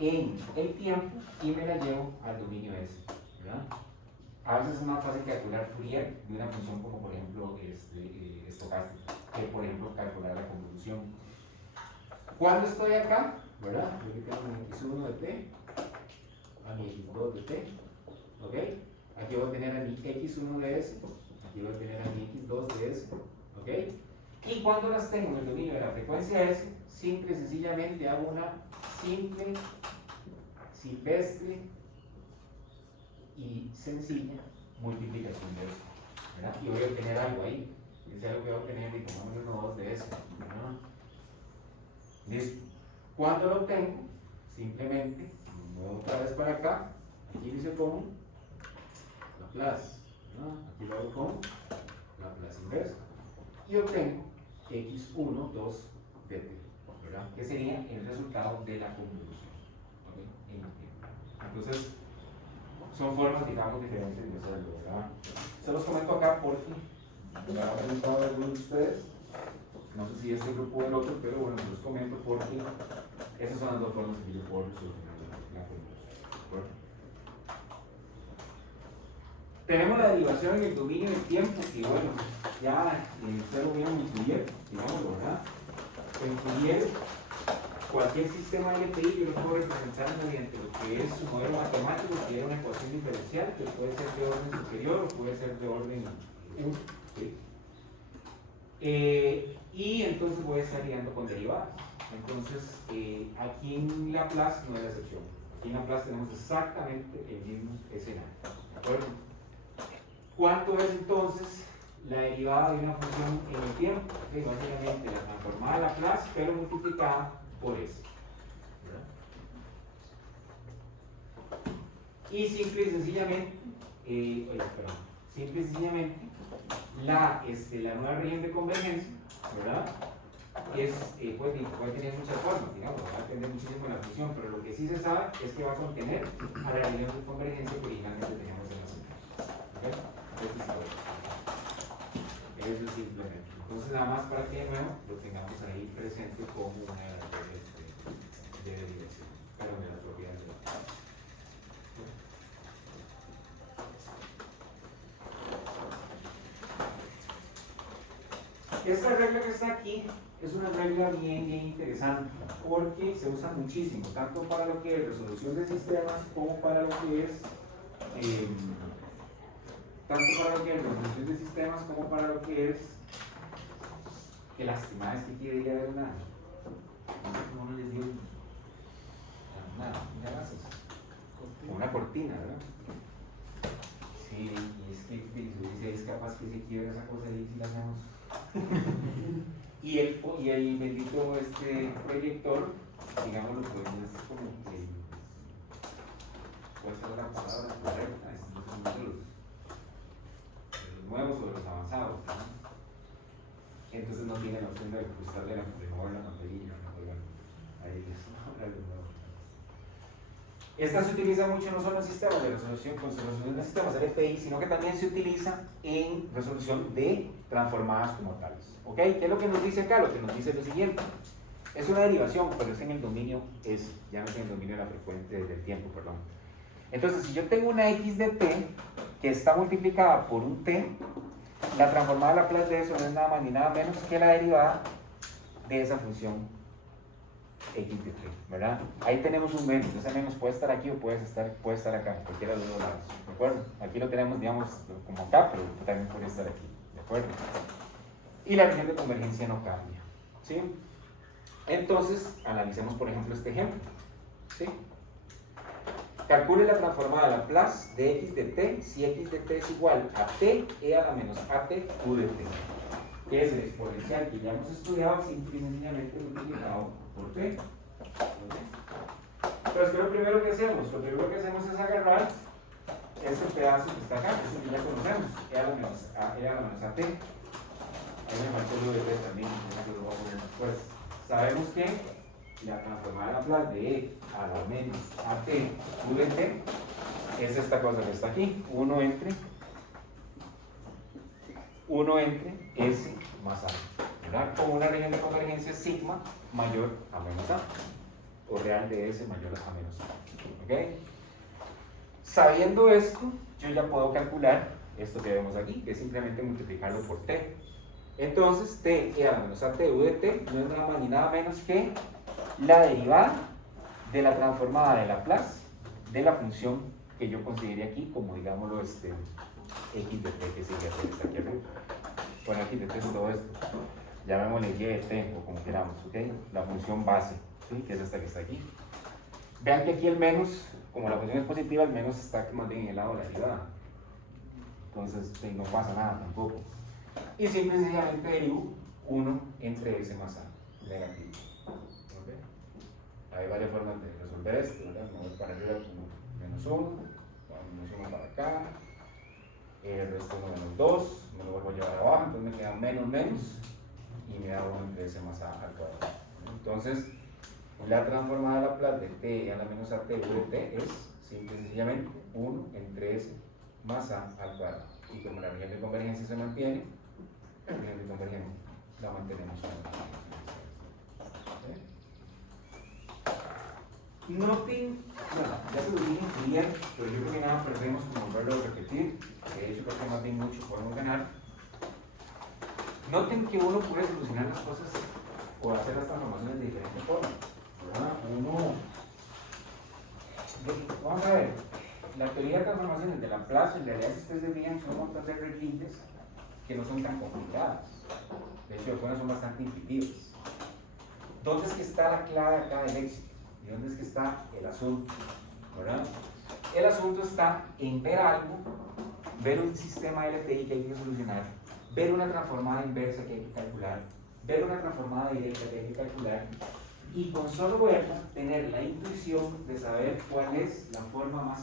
en el tiempo y me la llevo al dominio S, ¿verdad? A veces es más fácil calcular Fourier de una función como por ejemplo estocástica, que por ejemplo calcular la convolución. Cuando estoy acá, ¿verdad? Yo que tengo mi x1 de t, a mi x2 de t, ¿ok? Aquí voy a tener a mi x1 de s, aquí voy a tener a mi x2 de s, ¿ok? Y cuando las tengo en el dominio de la frecuencia s, simple y sencillamente hago una simple, silvestre y sencilla multiplicación de eso, ¿verdad? Y voy a obtener algo ahí, y es algo que voy a obtener y pongámosle 2 de eso, ¿verdad? Listo. Cuando lo obtengo, simplemente me voy otra vez para acá, aquí dice con Laplace, ¿verdad? Aquí lo hago con Laplace inverso, y obtengo x1, 2 de t, ¿verdad? Que sería el resultado de la convolución, ¿okay? En el tiempo. Entonces, son formas, digamos, diferentes de hacerlo, ¿verdad? Se los comento acá porque me han preguntado algunos de ustedes, no sé si este grupo o el otro, pero bueno, se los comento porque esas son las dos formas que yo puedo solucionar la convolución. Tenemos la derivación en el dominio del tiempo, que bueno, ya ustedes lo vieron en Fourier, digámoslo, ¿verdad? En Fourier, cualquier sistema LPI yo lo puedo representar mediante lo que es su modelo matemático, que es una ecuación diferencial, que puede ser de orden superior o puede ser de orden 1. ¿Sí? Y entonces voy a estar lidiando con derivadas. Entonces, aquí en Laplace no es la excepción. Aquí en Laplace tenemos exactamente el mismo escenario. ¿De acuerdo? ¿Cuánto es entonces la derivada de una función en el tiempo? Okay, básicamente la transformada de Laplace, pero multiplicada por S. ¿Verdad? Y simple y sencillamente, simple y sencillamente, la nueva región de convergencia, ¿verdad? Puede tener muchas formas, digamos, va a depender muchísimo de la función, pero lo que sí sí se sabe es que va a contener a la región de convergencia que originalmente teníamos en la señal. ¿Ok? Eso es todo. Eso es simplemente. Entonces, nada más para que de nuevo lo tengamos ahí presente como una de las reglas de derivación, pero de las propiedades de la clase. Esta regla que está aquí es una regla bien interesante porque se usa muchísimo, tanto para lo que es resolución de sistemas como para lo que es resolución de sistemas como para lo que es qué lástima es que aquí debería haber una no les digo nada, gracias, una cortina, ¿verdad? Sí, y es que es capaz que se quiebra esa cosa y si la hacemos y el bendito proyector, digámoslo, pues es como que puede ser la palabra correcta, no son de los nuevos o de los avanzados, ¿no? Entonces no tiene la opción de ajustarle de mover la mantelilla, ¿no? Pues bueno, ahí es ahora lo nuevo. Esta se utiliza mucho no solo en sistemas de resolución con resolución de sistemas LPI, sino que también se utiliza en resolución de transformadas como tales. ¿Ok? ¿Qué es lo que nos dice acá? Lo que nos dice es lo siguiente. Es una derivación, pero es en el dominio, ya no es en el dominio de la frecuencia del tiempo, perdón. Entonces, si yo tengo una x de t que está multiplicada por un t, la transformada de Laplace de eso no es nada más ni nada menos que la derivada de esa función x de t, ¿verdad? Ahí tenemos un menos, ese menos puede estar aquí o puede estar acá, en cualquiera de los dos lados, ¿de acuerdo? Aquí lo tenemos, digamos, como acá, pero también puede estar aquí, ¿de acuerdo? Y la región de convergencia no cambia, ¿sí? Entonces, analicemos por ejemplo este ejemplo, ¿sí? Calcule la transformada de Laplace de x de t si x de t es igual a t e a la menos at u de t, que es el exponencial que ya hemos estudiado simple y sencillamente multiplicado por t. Entonces, ¿qué es lo primero que hacemos? Lo primero que hacemos es agarrar este pedazo que está acá, eso que ya conocemos, e a la menos at. Ahí me faltó el u de t también, que lo voy a poner después. Sabemos que la transformada de Laplace de e a la menos at u de t es esta cosa que está aquí, 1 entre s más a, ¿verdad? Con una región de convergencia sigma mayor a menos a, o real de s mayor a menos a. ¿Ok? Sabiendo esto, yo ya puedo calcular esto que vemos aquí, que es simplemente multiplicarlo por t. Entonces, t e a la menos at u de t no es nada más ni nada menos que la derivada de la transformada de Laplace de la función que yo consideré aquí como, digámoslo, x de t, que sería esta que está aquí arriba. Bueno, x de t es todo esto. Llamémosle y de t, o como queramos, ¿ok? La función base, ¿sí? Que es esta que está aquí. Vean que aquí el menos, como la función es positiva, el menos está más bien en el lado de la derivada. Entonces, no pasa nada tampoco. Y simple y sencillamente derivo 1 entre s más a, negativo. ¿Okay? Hay varias formas de resolver esto, ¿verdad? Me voy para arriba como menos 1, menos 1 para acá, el resto menos 2, me lo vuelvo a llevar abajo, entonces me queda menos, y me da 1 entre s más a al cuadrado. Entonces, la transformada de Laplace de t a la menos at u de t es simple y sencillamente 1 entre s más a al cuadrado. Y como la región de convergencia se mantiene, la región de convergencia la mantenemos. Noten, bueno, ya se lo dije bien, pero yo creo que nada perdemos como volverlo a repetir. De hecho, creo que más bien mucho podemos ganar. Noten que uno puede solucionar las cosas o hacer las transformaciones de diferentes formas, ¿verdad? Vamos a ver, la teoría de transformaciones de Laplace, en realidad, si ustedes se fijan, son un montón de reglillas que no son tan complicadas. De hecho, algunas son bastante intuitivas. ¿Dónde es que está la clave acá del éxito? ¿Y dónde es que está el asunto? ¿Verdad? El asunto está en ver algo, ver un sistema LPI que hay que solucionar, ver una transformada inversa que hay que calcular, ver una transformada directa que hay que calcular, y con solo verla, tener la intuición de saber cuál es la forma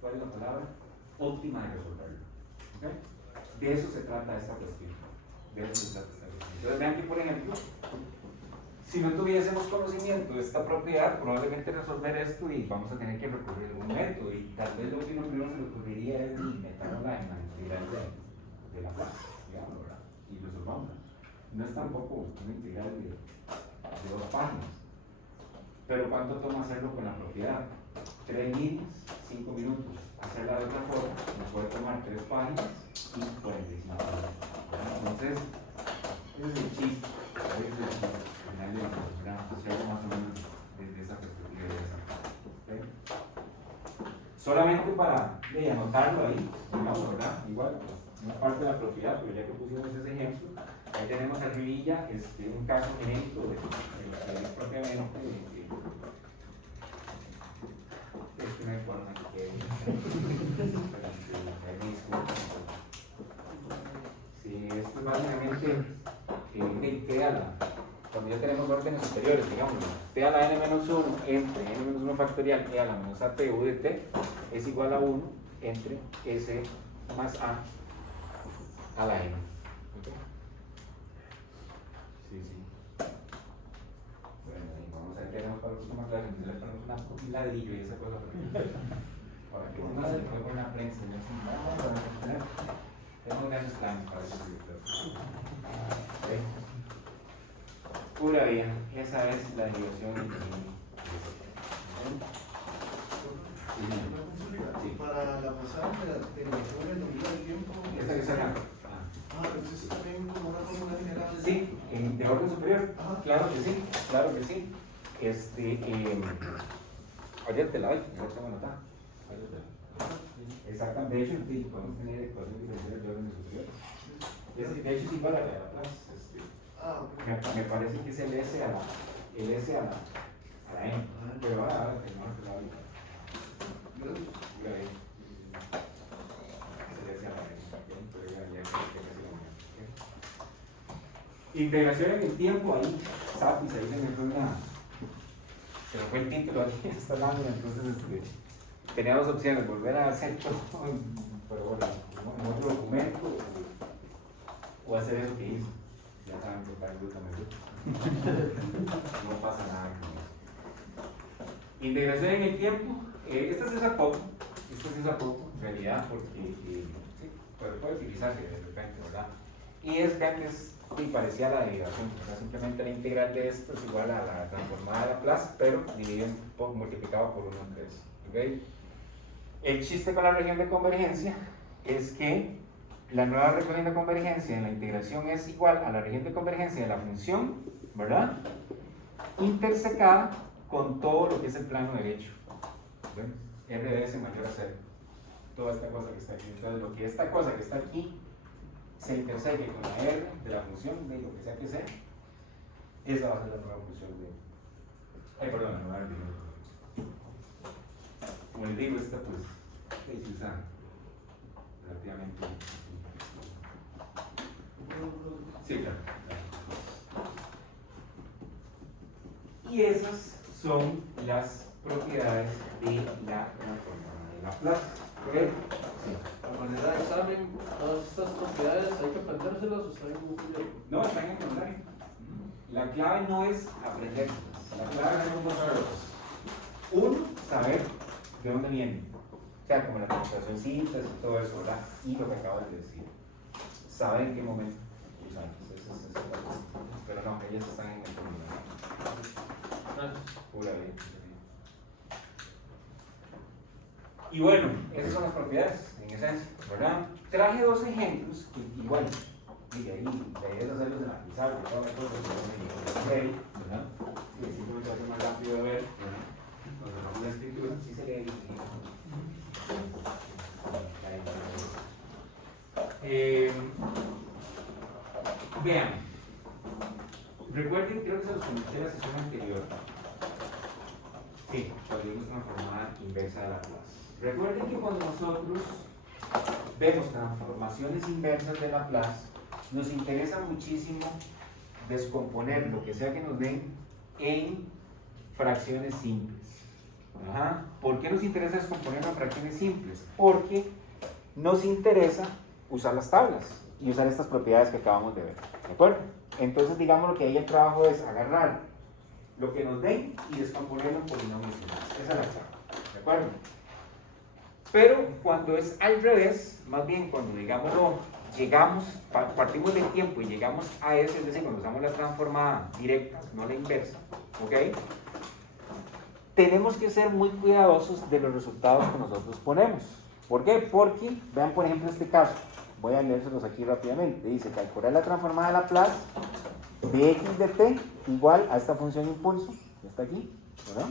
¿cuál es la palabra? Óptima de resolverlo. ¿Okay? De eso se trata esta cuestión. Entonces vean que, por ejemplo, Si no tuviésemos conocimiento de esta propiedad, probablemente resolver esto y vamos a tener que recurrir a un método. Y tal vez lo que uno primero se le ocurriría es meterla en la integral de la plaza, digamos, ¿verdad? Y resolvamos. No es tampoco una integral de 2 páginas. Pero ¿cuánto toma hacerlo con la propiedad? 3 líneas, 5 minutos. Hacerla de otra forma, nos puede tomar 3 páginas y 45 minutos. Entonces, ese es el chiste. Ese es el chiste. Al final de la propiedad, hacerlo más o menos desde esa perspectiva de esa parte. ¿Okay? Solamente para anotarlo ahí, digamos, ¿verdad? Igual, pues, no es parte de la propiedad, pero ya que pusimos ese ejemplo, ahí tenemos arribilla un caso genérico de propiamente es que no hay forma que sí, esto es básicamente cuando ya tenemos órdenes superiores, digamos, t a la n-1 entre n-1 factorial e a la menos a t u de t es igual a 1 entre s más a la n. ¿Okay? Sí, sí. Bueno, y vamos a ver qué hacemos para la próxima clase. Entonces le ponemos un ladrillo y esa cosa para que uno se pueda poner una prensa. Tenemos grandes planes para eso. ¿Okay? Pura vida, esa es la derivación integral. Sí. Para la pasada de la derivación de la medida del tiempo. Esta que está acá. Entonces también como una fórmula general. Sí, de orden superior. Ajá. Claro que sí, claro que sí. Ayer te la doy, ya la tengo anotada. Exactamente, de hecho, sí, podemos tener ecuaciones diferenciales de orden superior. De hecho, sí, para la atrás. Me parece que es el S a la N. Pero ahora tenemos que la integración en el tiempo, ahí, Sapis, ahí se me fue el título aquí, está hablando, entonces tenía 2 opciones, volver a hacer todo, pero bueno, en otro documento, o hacer eso que hizo. Ya saben que para el no pasa nada con eso. Integración en el tiempo, esta se usa poco, en realidad, porque sí, puede utilizarse de repente, ¿verdad? Y es que antes parecía la derivación, o sea, simplemente la integral de esto es igual a la transformada de Laplace, pero dividido multiplicado por 1 entre eso. ¿Okay? El chiste con la región de convergencia es que la nueva región de convergencia en la integración es igual a la región de convergencia de la función, ¿verdad? Intersecada con todo lo que es el plano derecho. ¿Ven? RDS mayor a 0. Toda esta cosa que está aquí. Entonces, lo que esta cosa que está aquí se interseque con la R de la función de lo que sea, esa va a ser la nueva función de. Ay, perdón, la nueva región. Como les digo, esta pues se usa relativamente. Sí, claro. Y esas son las propiedades de la transformada de Laplace. ¿Okay? Sí. A manera de examen, todas estas propiedades hay que aprendérselas o están en un folleto. No, están en el formulario. La clave no es aprender. La clave son 2 cosas. Uno, saber de dónde vienen. O sea, como las demostracioncitas y todo eso, ¿verdad? Y lo que acabas de decir. Saber en qué momento usarlas. Pero no, ellas están en el formulario. Pura vida. Y bueno, esas son las propiedades, en esencia, ¿verdad? Traje 2 ejemplos que igual, y de ahí, la idea es hacerlos en la pizarra, toda la cosa, ¿verdad? Sí, simplemente va a ser más rápido de ver, ¿verdad? Cuando hacemos la escritura, sí se lee. Vean, recuerden, creo que se los comenté en la sesión anterior. Sí, cuando vimos una transformada inversa de Laplace. Recuerden que cuando nosotros vemos transformaciones inversas de Laplace, nos interesa muchísimo descomponer lo que sea que nos den en fracciones simples. Ajá. ¿Por qué nos interesa descomponer en fracciones simples? Porque nos interesa usar las tablas y usar estas propiedades que acabamos de ver. ¿De acuerdo? Entonces, digamos lo que ahí el trabajo es agarrar lo que nos den y descomponerlo en polinomios finales. Esa es la clave, ¿de acuerdo? Pero cuando es al revés, más bien cuando digámoslo, llegamos, partimos del tiempo y llegamos a ese, es decir, cuando usamos la transformada directa, no la inversa, ¿ok? Tenemos que ser muy cuidadosos de los resultados que nosotros ponemos. ¿Por qué? Porque, vean por ejemplo este caso, voy a leérselos aquí rápidamente. Dice, calcular la transformada de Laplace de x de t igual a esta función impulso, que está aquí, ¿verdad?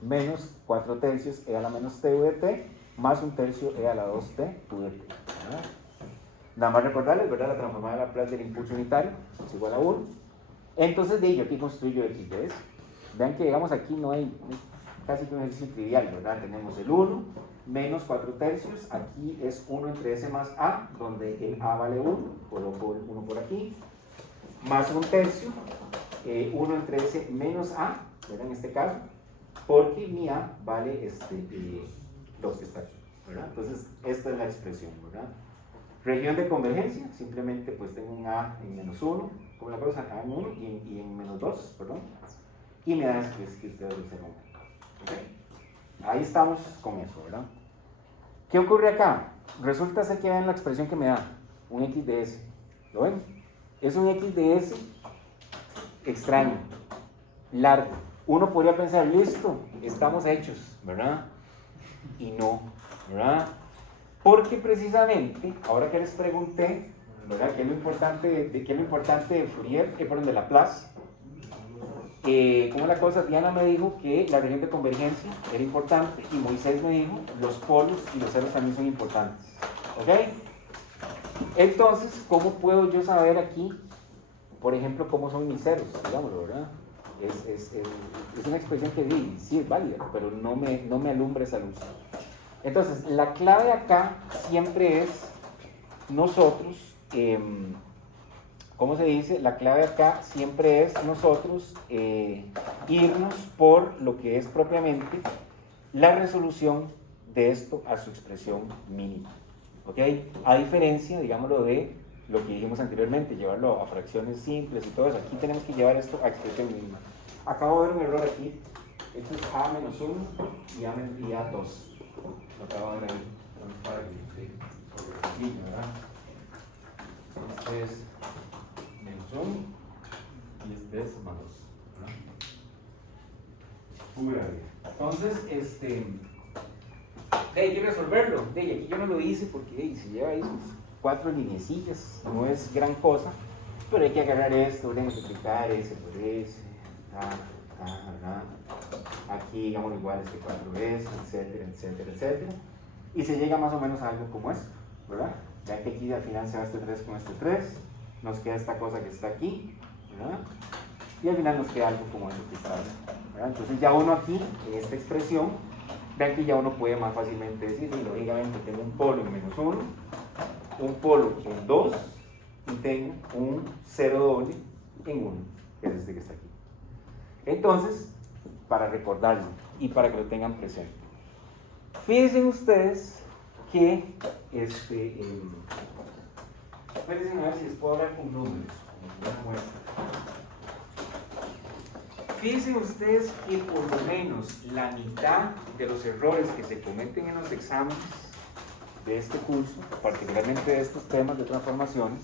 Menos 4 tercios e a la menos t de t, más 1 tercio e a la 2t de t, ¿verdad? Nada más recordarles, ¿verdad? La transformada de Laplace del impulso unitario es igual a 1. Entonces, de ello, aquí construyo x de s. Vean que llegamos aquí, no hay casi que un ejercicio trivial, ¿verdad? Tenemos el 1 menos 4 tercios, aquí es 1 entre s más a, donde el a vale 1, coloco el 1 por aquí, más 1 tercio, 1 entre s menos a, ¿verdad? En este caso, porque mi a vale 2 que está aquí, ¿verdad? Entonces, esta es la expresión, ¿verdad? Región de convergencia, simplemente pues tengo un a en menos 1, como la cosa, a en 1 y en menos 2, perdón, y me da que ustedes lo hicieron. ¿Okay? Ahí estamos con eso, ¿verdad? ¿Qué ocurre acá? Resulta ser que vean la expresión que me da, un x de s. ¿Lo ven? Es un x de s extraño, largo. Uno podría pensar, listo, estamos hechos, ¿verdad? Y no, ¿verdad? Porque precisamente, ahora que les pregunté, ¿verdad? ¿Qué es lo importante de Fourier, de Laplace? ¿Cómo es la cosa? Diana me dijo que la región de convergencia era importante y Moisés me dijo los polos y los ceros también son importantes. ¿Ok? Entonces, ¿cómo puedo yo saber aquí, por ejemplo, cómo son mis ceros? Digámoslo, ¿verdad? Es una expresión que sí es válida, pero no me alumbra esa luz. Entonces, la clave acá siempre es nosotros, ¿cómo se dice? La clave acá siempre es nosotros irnos por lo que es propiamente la resolución de esto a su expresión mínima. ¿Ok? A diferencia, digámoslo, de lo que dijimos anteriormente, llevarlo a fracciones simples y todo eso. Aquí tenemos que llevar esto a expresión mínima. Acabo de ver un error aquí. Esto es a menos 1 y a 2. Lo acabo de ver ahí. Para que ¿verdad? Este es menos 1 y este es más 2, ¿verdad? Entonces, hay que resolverlo. Aquí yo no lo hice porque se lleva ahí sus 4 lineecillas, no es gran cosa, pero hay que agarrar esto, multiplicar ese por ese, aquí digamos igual este 4s, etcétera, etcétera, etcétera, y se llega más o menos a algo como esto, ¿verdad? Ya que aquí al final se va este 3 con este 3, nos queda esta cosa que está aquí, ¿verdad? Y al final nos queda algo como eso que está ahí, ¿verdad? Entonces ya uno aquí, en esta expresión, vean que ya uno puede más fácilmente decir, y lógicamente tengo un polo en menos 1, un polo en 2, y tengo un 0 doble en 1, que es este que está aquí. Entonces, para recordarlo y para que lo tengan presente, fíjense ustedes que espérense a ver si les puedo hablar con números, como una muestra. Fíjense ustedes que por lo menos la mitad de los errores que se cometen en los exámenes de este curso, particularmente de estos temas de transformaciones,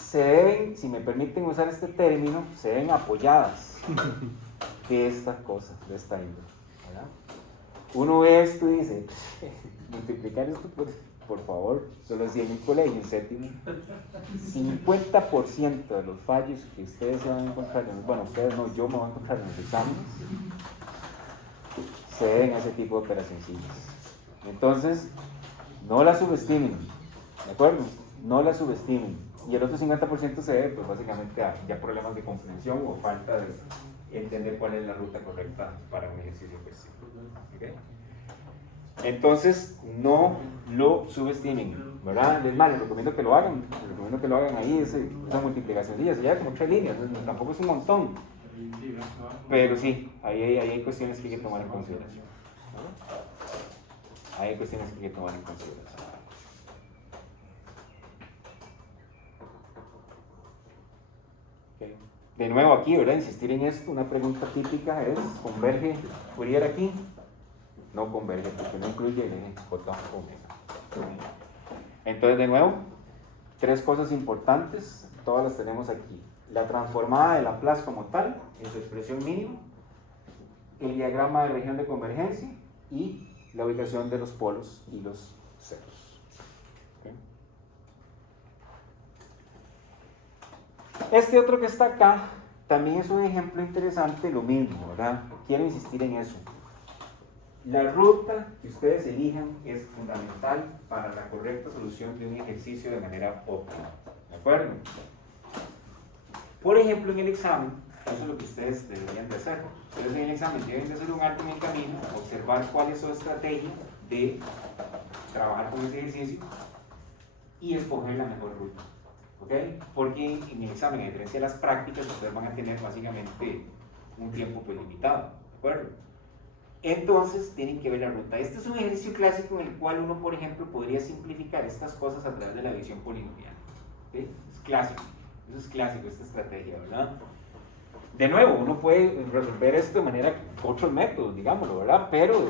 se deben, si me permiten usar este término, se ven apoyadas de esta cosa, de esta índole, ¿verdad? Uno ve esto y dice, multiplicar esto por favor, solo hacía en el colegio, en séptimo. 50% de los fallos que ustedes se van a encontrar, bueno, ustedes no, yo me voy a encontrar en los exámenes, se deben a ese tipo de operaciones. Entonces, no la subestimen, ¿de acuerdo? No la subestimen. Y el otro 50% se debe, pues básicamente a ya problemas de comprensión o falta de entender cuál es la ruta correcta para un ejercicio cuestión. ¿Okay? Entonces, no lo subestimen, ¿verdad? Es más, les recomiendo que lo hagan. Les recomiendo que lo hagan ahí, esa multiplicación. Sí, se lleva como 3 líneas, tampoco es un montón. Pero sí, ahí hay cuestiones que hay que tomar en consideración. ¿No? Hay cuestiones que hay que tomar en consideración. Okay. de nuevo aquí, ¿verdad? Insistir en esto, una pregunta típica es, ¿converge Fourier aquí? No converge porque no incluye el eje J omega. Entonces, de nuevo, tres cosas importantes, todas las tenemos aquí. La transformada de Laplace como tal, en su expresión mínima, el diagrama de región de convergencia y la ubicación de los polos y los ceros. ¿Okay? Este otro que está acá también es un ejemplo interesante, lo mismo, ¿verdad? Quiero insistir en eso. La ruta que ustedes elijan es fundamental para la correcta solución de un ejercicio de manera óptima. ¿De acuerdo? Por ejemplo, en el examen, eso es lo que ustedes deberían de hacer. Ustedes en el examen deben de hacer un alto en el camino, observar cuál es su estrategia de trabajar con ese ejercicio y escoger la mejor ruta. ¿Ok? Porque en el examen, a diferencia de las prácticas, ustedes van a tener básicamente un tiempo pues limitado. ¿De acuerdo? Entonces tienen que ver la ruta. Este es un ejercicio clásico en el cual uno, por ejemplo, podría simplificar estas cosas a través de la división polinomial. ¿Okay? Es clásico, eso es clásico, esta estrategia, ¿verdad? De nuevo, uno puede resolver esto de manera, otros métodos, digámoslo, ¿verdad? Pero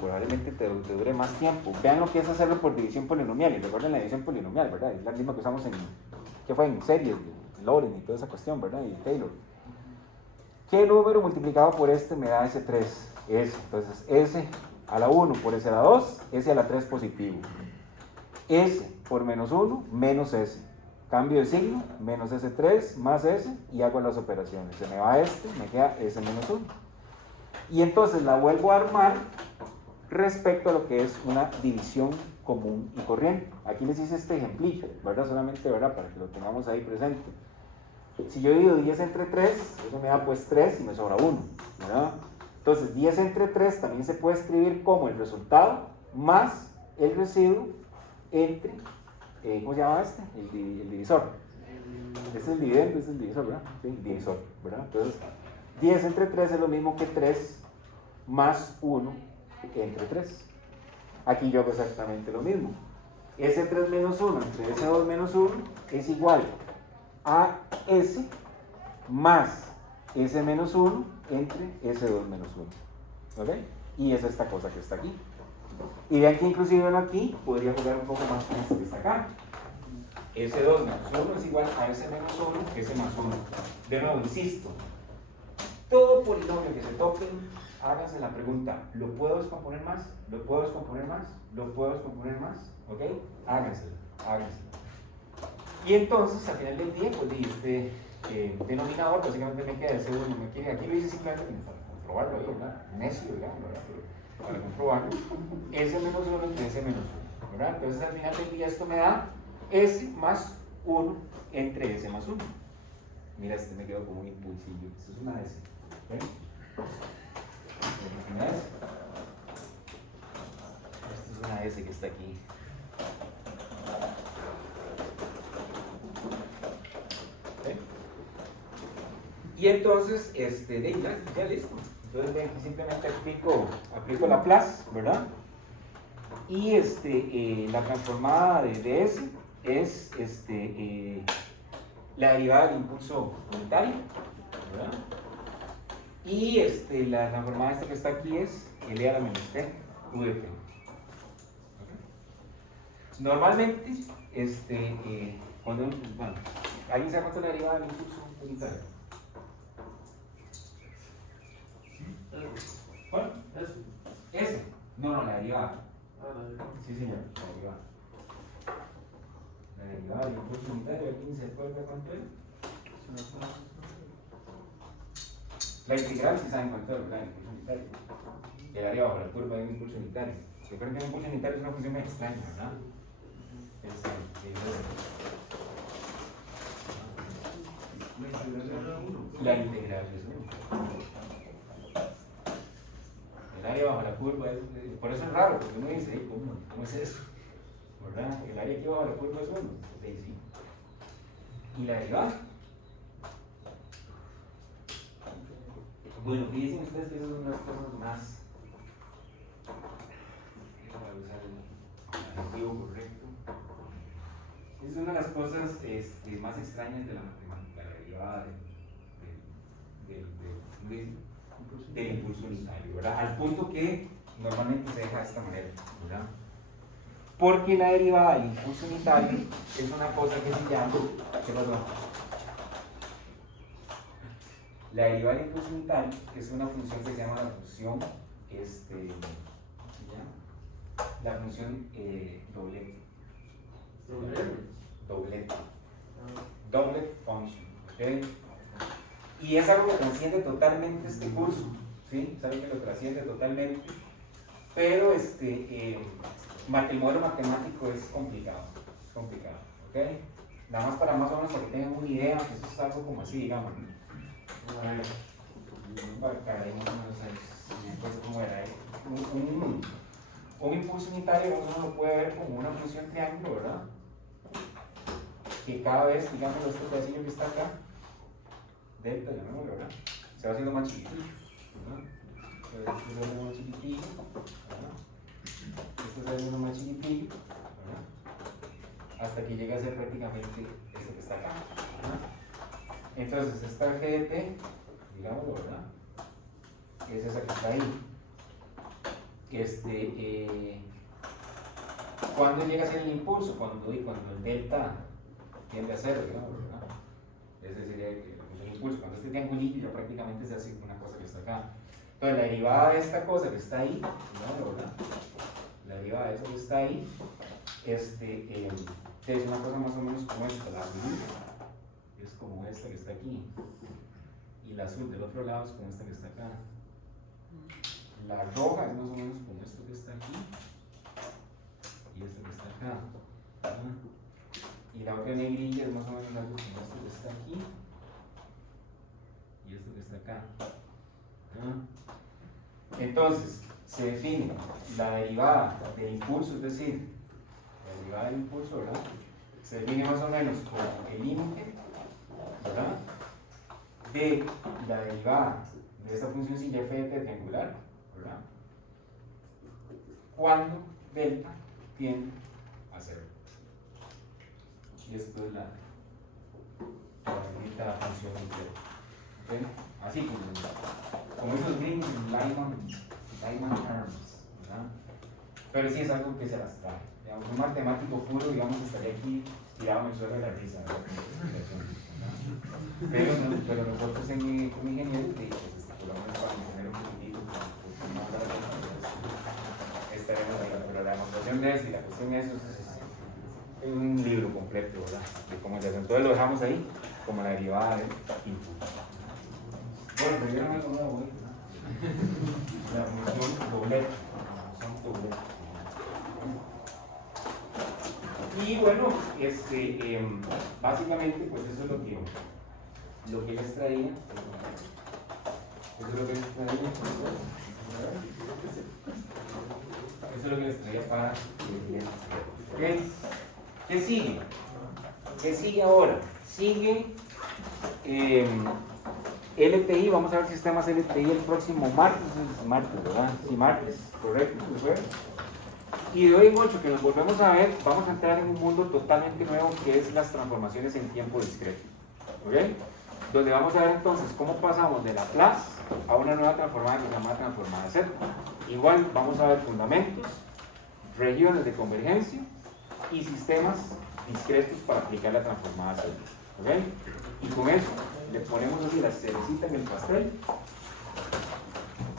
probablemente te dure más tiempo. Vean lo que es hacerlo por división polinomial, y recuerden la división polinomial, ¿verdad? Es la misma que usamos en series de Lorenz y toda esa cuestión, ¿verdad? Y Taylor. ¿Qué número multiplicado por este me da ese 3? Entonces S a la 1 por S a la 2, S a la 3 positivo. S por menos 1 menos S. Cambio de signo, menos S3 más S y hago las operaciones. Se me va este, me queda S menos 1. Y entonces la vuelvo a armar respecto a lo que es una división común y corriente. Aquí les hice este ejemplillo, ¿verdad? Solamente, ¿verdad? Para que lo tengamos ahí presente. Si yo divido 10 entre 3, eso me da pues 3 y me sobra 1, ¿verdad? Entonces 10 entre 3 también se puede escribir como el resultado más el residuo entre, ¿cómo se llama este? El divisor. Este es el dividendo, este es el divisor, ¿verdad? Sí, el divisor, ¿verdad? Entonces 10 entre 3 es lo mismo que 3 más 1 entre 3. Aquí yo hago exactamente lo mismo. S3 menos 1 entre S2 menos 1 es igual a S más S menos 1 entre S2 menos 1. ¿Ok? Y es esta cosa que está aquí. Y vean que inclusive aquí podría jugar un poco más con esto que está acá. S2 menos 1 es igual a S menos 1 que S más 1. De nuevo, insisto, todo polinomio que se toque, háganse la pregunta, ¿lo puedo descomponer más? ¿Lo puedo descomponer más? ¿Lo puedo descomponer más? ¿Ok? Háganselo, háganselo. Y entonces, al final del día, pues este denominador básicamente me queda ese 1, aquí lo hice simplemente para comprobarlo, ¿verdad? Necio, digamos, ¿verdad? Pero para comprobarlo, S menos 1 entre S menos 1, ¿verdad? Entonces, al final del día, esto me da S más 1 entre S más 1. Mira, este me quedó como un impulsillo. Esto es una S. ¿Okay? Esto es una S. Esto es una S que está aquí. ¿Okay? Y entonces, ya listo. Entonces simplemente aplico Laplace, ¿verdad? Y la transformada de S es la derivada del impulso unitario, ¿verdad? Y la transformada que está aquí es L a la menos T, U de T. ¿Okay? Normalmente, cuando ¿alguien se da cuenta de la derivada del impulso unitario? ¿Cuál? ¿Ese? No, la derivada. Sí, señor, la derivada. La derivada del impulso unitario, ¿alguien se acuerda cuánto es? La integral, si saben cuánto es, ¿verdad? El impulso unitario. Llegaría bajo la curva de un impulso unitario. Recuerden que un impulso unitario es una función muy extraña, ¿verdad? La integral es 1. El área bajo la curva por eso es raro, porque uno dice, ¿cómo es eso? ¿Verdad? El área aquí bajo la curva es 1. Sí. ¿Y la derivada? Bueno, fíjense ustedes que eso es una de las cosas más. Para usar el adjetivo correcto. Es una de las cosas más extrañas de la matemática, la derivada del del impulso unitario, ¿verdad? Al punto que normalmente se deja de esta manera, ¿verdad? Porque la derivada del impulso unitario es una cosa que se llama, ¿qué pasó? La derivada del impulso unitario es una función que se llama la función, ¿cómo se llama? La función doblete. Doblete. Doublet function, ¿ok? Y es algo que trasciende totalmente este curso, ¿sí? Es algo que lo trasciende totalmente, pero el modelo matemático es complicado, ¿ok? Nada más para más o menos para que tengan una idea, eso es algo como así, digamos, ¿no? Para ahí más o menos ahí, pues, ¿cómo era? Un impulso unitario uno lo puede ver como una función triángulo, ¿verdad? Que cada vez, digamos, este pedacillo que está acá, delta, llamémoslo, ¿verdad? Se va haciendo más chiquitito, ¿verdad? Se va haciendo más chiquitillo, ¿verdad? Esto se va haciendo más chiquitillo, ¿verdad? Hasta que llega a ser prácticamente esto que está acá, ¿verdad? Entonces, esta GDT, digámoslo, ¿verdad? Es esa que está ahí. ¿Cuándo llega a ser el impulso? Cuando el delta tiende a cero, digamos, ¿verdad? Ese sería el impulso. Cuando este triangulito ya prácticamente se hace una cosa que está acá. Entonces, la derivada de esta cosa que está ahí, ¿no? ¿Verdad? La derivada de eso que está ahí, es una cosa más o menos como esta, la azul es como esta que está aquí, y la azul del otro lado es como esta que está acá. La roja es más o menos como esto que está aquí, y esto que está acá. Y la otra negrilla es más o menos algo como esto que está aquí y esto que está acá. Entonces, se define la derivada del impulso, es decir, la derivada del impulso, ¿verdad? Se define más o menos como el límite, ¿verdad? De la derivada de esta funcióncilla f de triangular, ¿verdad? Cuando delta tiende a cero. Y esto es la bendita función entera. ¿Okay? Así como esos gringos en Lyman terms, ¿verdad? Pero sí es algo que se las trae. Digamos, un matemático puro, digamos, estaría aquí tirado en el suelo de la risa, ¿verdad? Pero nosotros como ingenieros estipulamos para mantener un poquitito, estaremos en la demostración de eso, y la cuestión de eso es un libro completo, ¿verdad? De cómo se hace. Entonces lo dejamos ahí como la derivada del impulso. Bueno, pero vieron algo nuevo hoy, ¿verdad? La función doblete. Y bueno, básicamente, pues eso es lo que les traía. Eso es lo que les traía. Eso es lo que les traía para ¿ok? ¿Qué sigue? ¿Qué sigue ahora? Sigue LTI, vamos a ver sistemas LTI el próximo martes, ¿verdad? Sí, martes, correcto, ¿verdad? Y de hoy en 8 que nos volvemos a ver, vamos a entrar en un mundo totalmente nuevo que es las transformaciones en tiempo discreto, ¿ok? Donde vamos a ver entonces cómo pasamos de la clase a una nueva transformada que se llama transformada Z. Igual vamos a ver fundamentos, regiones de convergencia y sistemas discretos para aplicar la transformada Z, ¿ok? Y con eso le ponemos así la cerecita en el pastel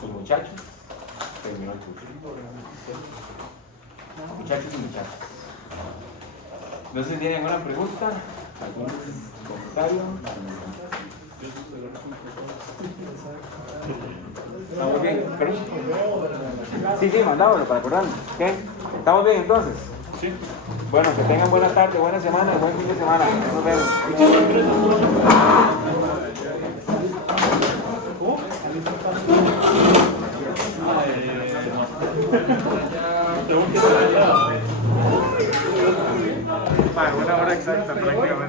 y muchachos, terminó el curso. Muchachos y muchachas, no sé si tienen alguna pregunta, algún comentario. ¿Estamos bien? Sí, mandámoslo para acordarnos. ¿Qué? ¿Estamos bien entonces? Sí. Bueno, que tengan buena tarde, buena semana, buen fin de semana. Nos vemos. Para una hora exacta, prácticamente.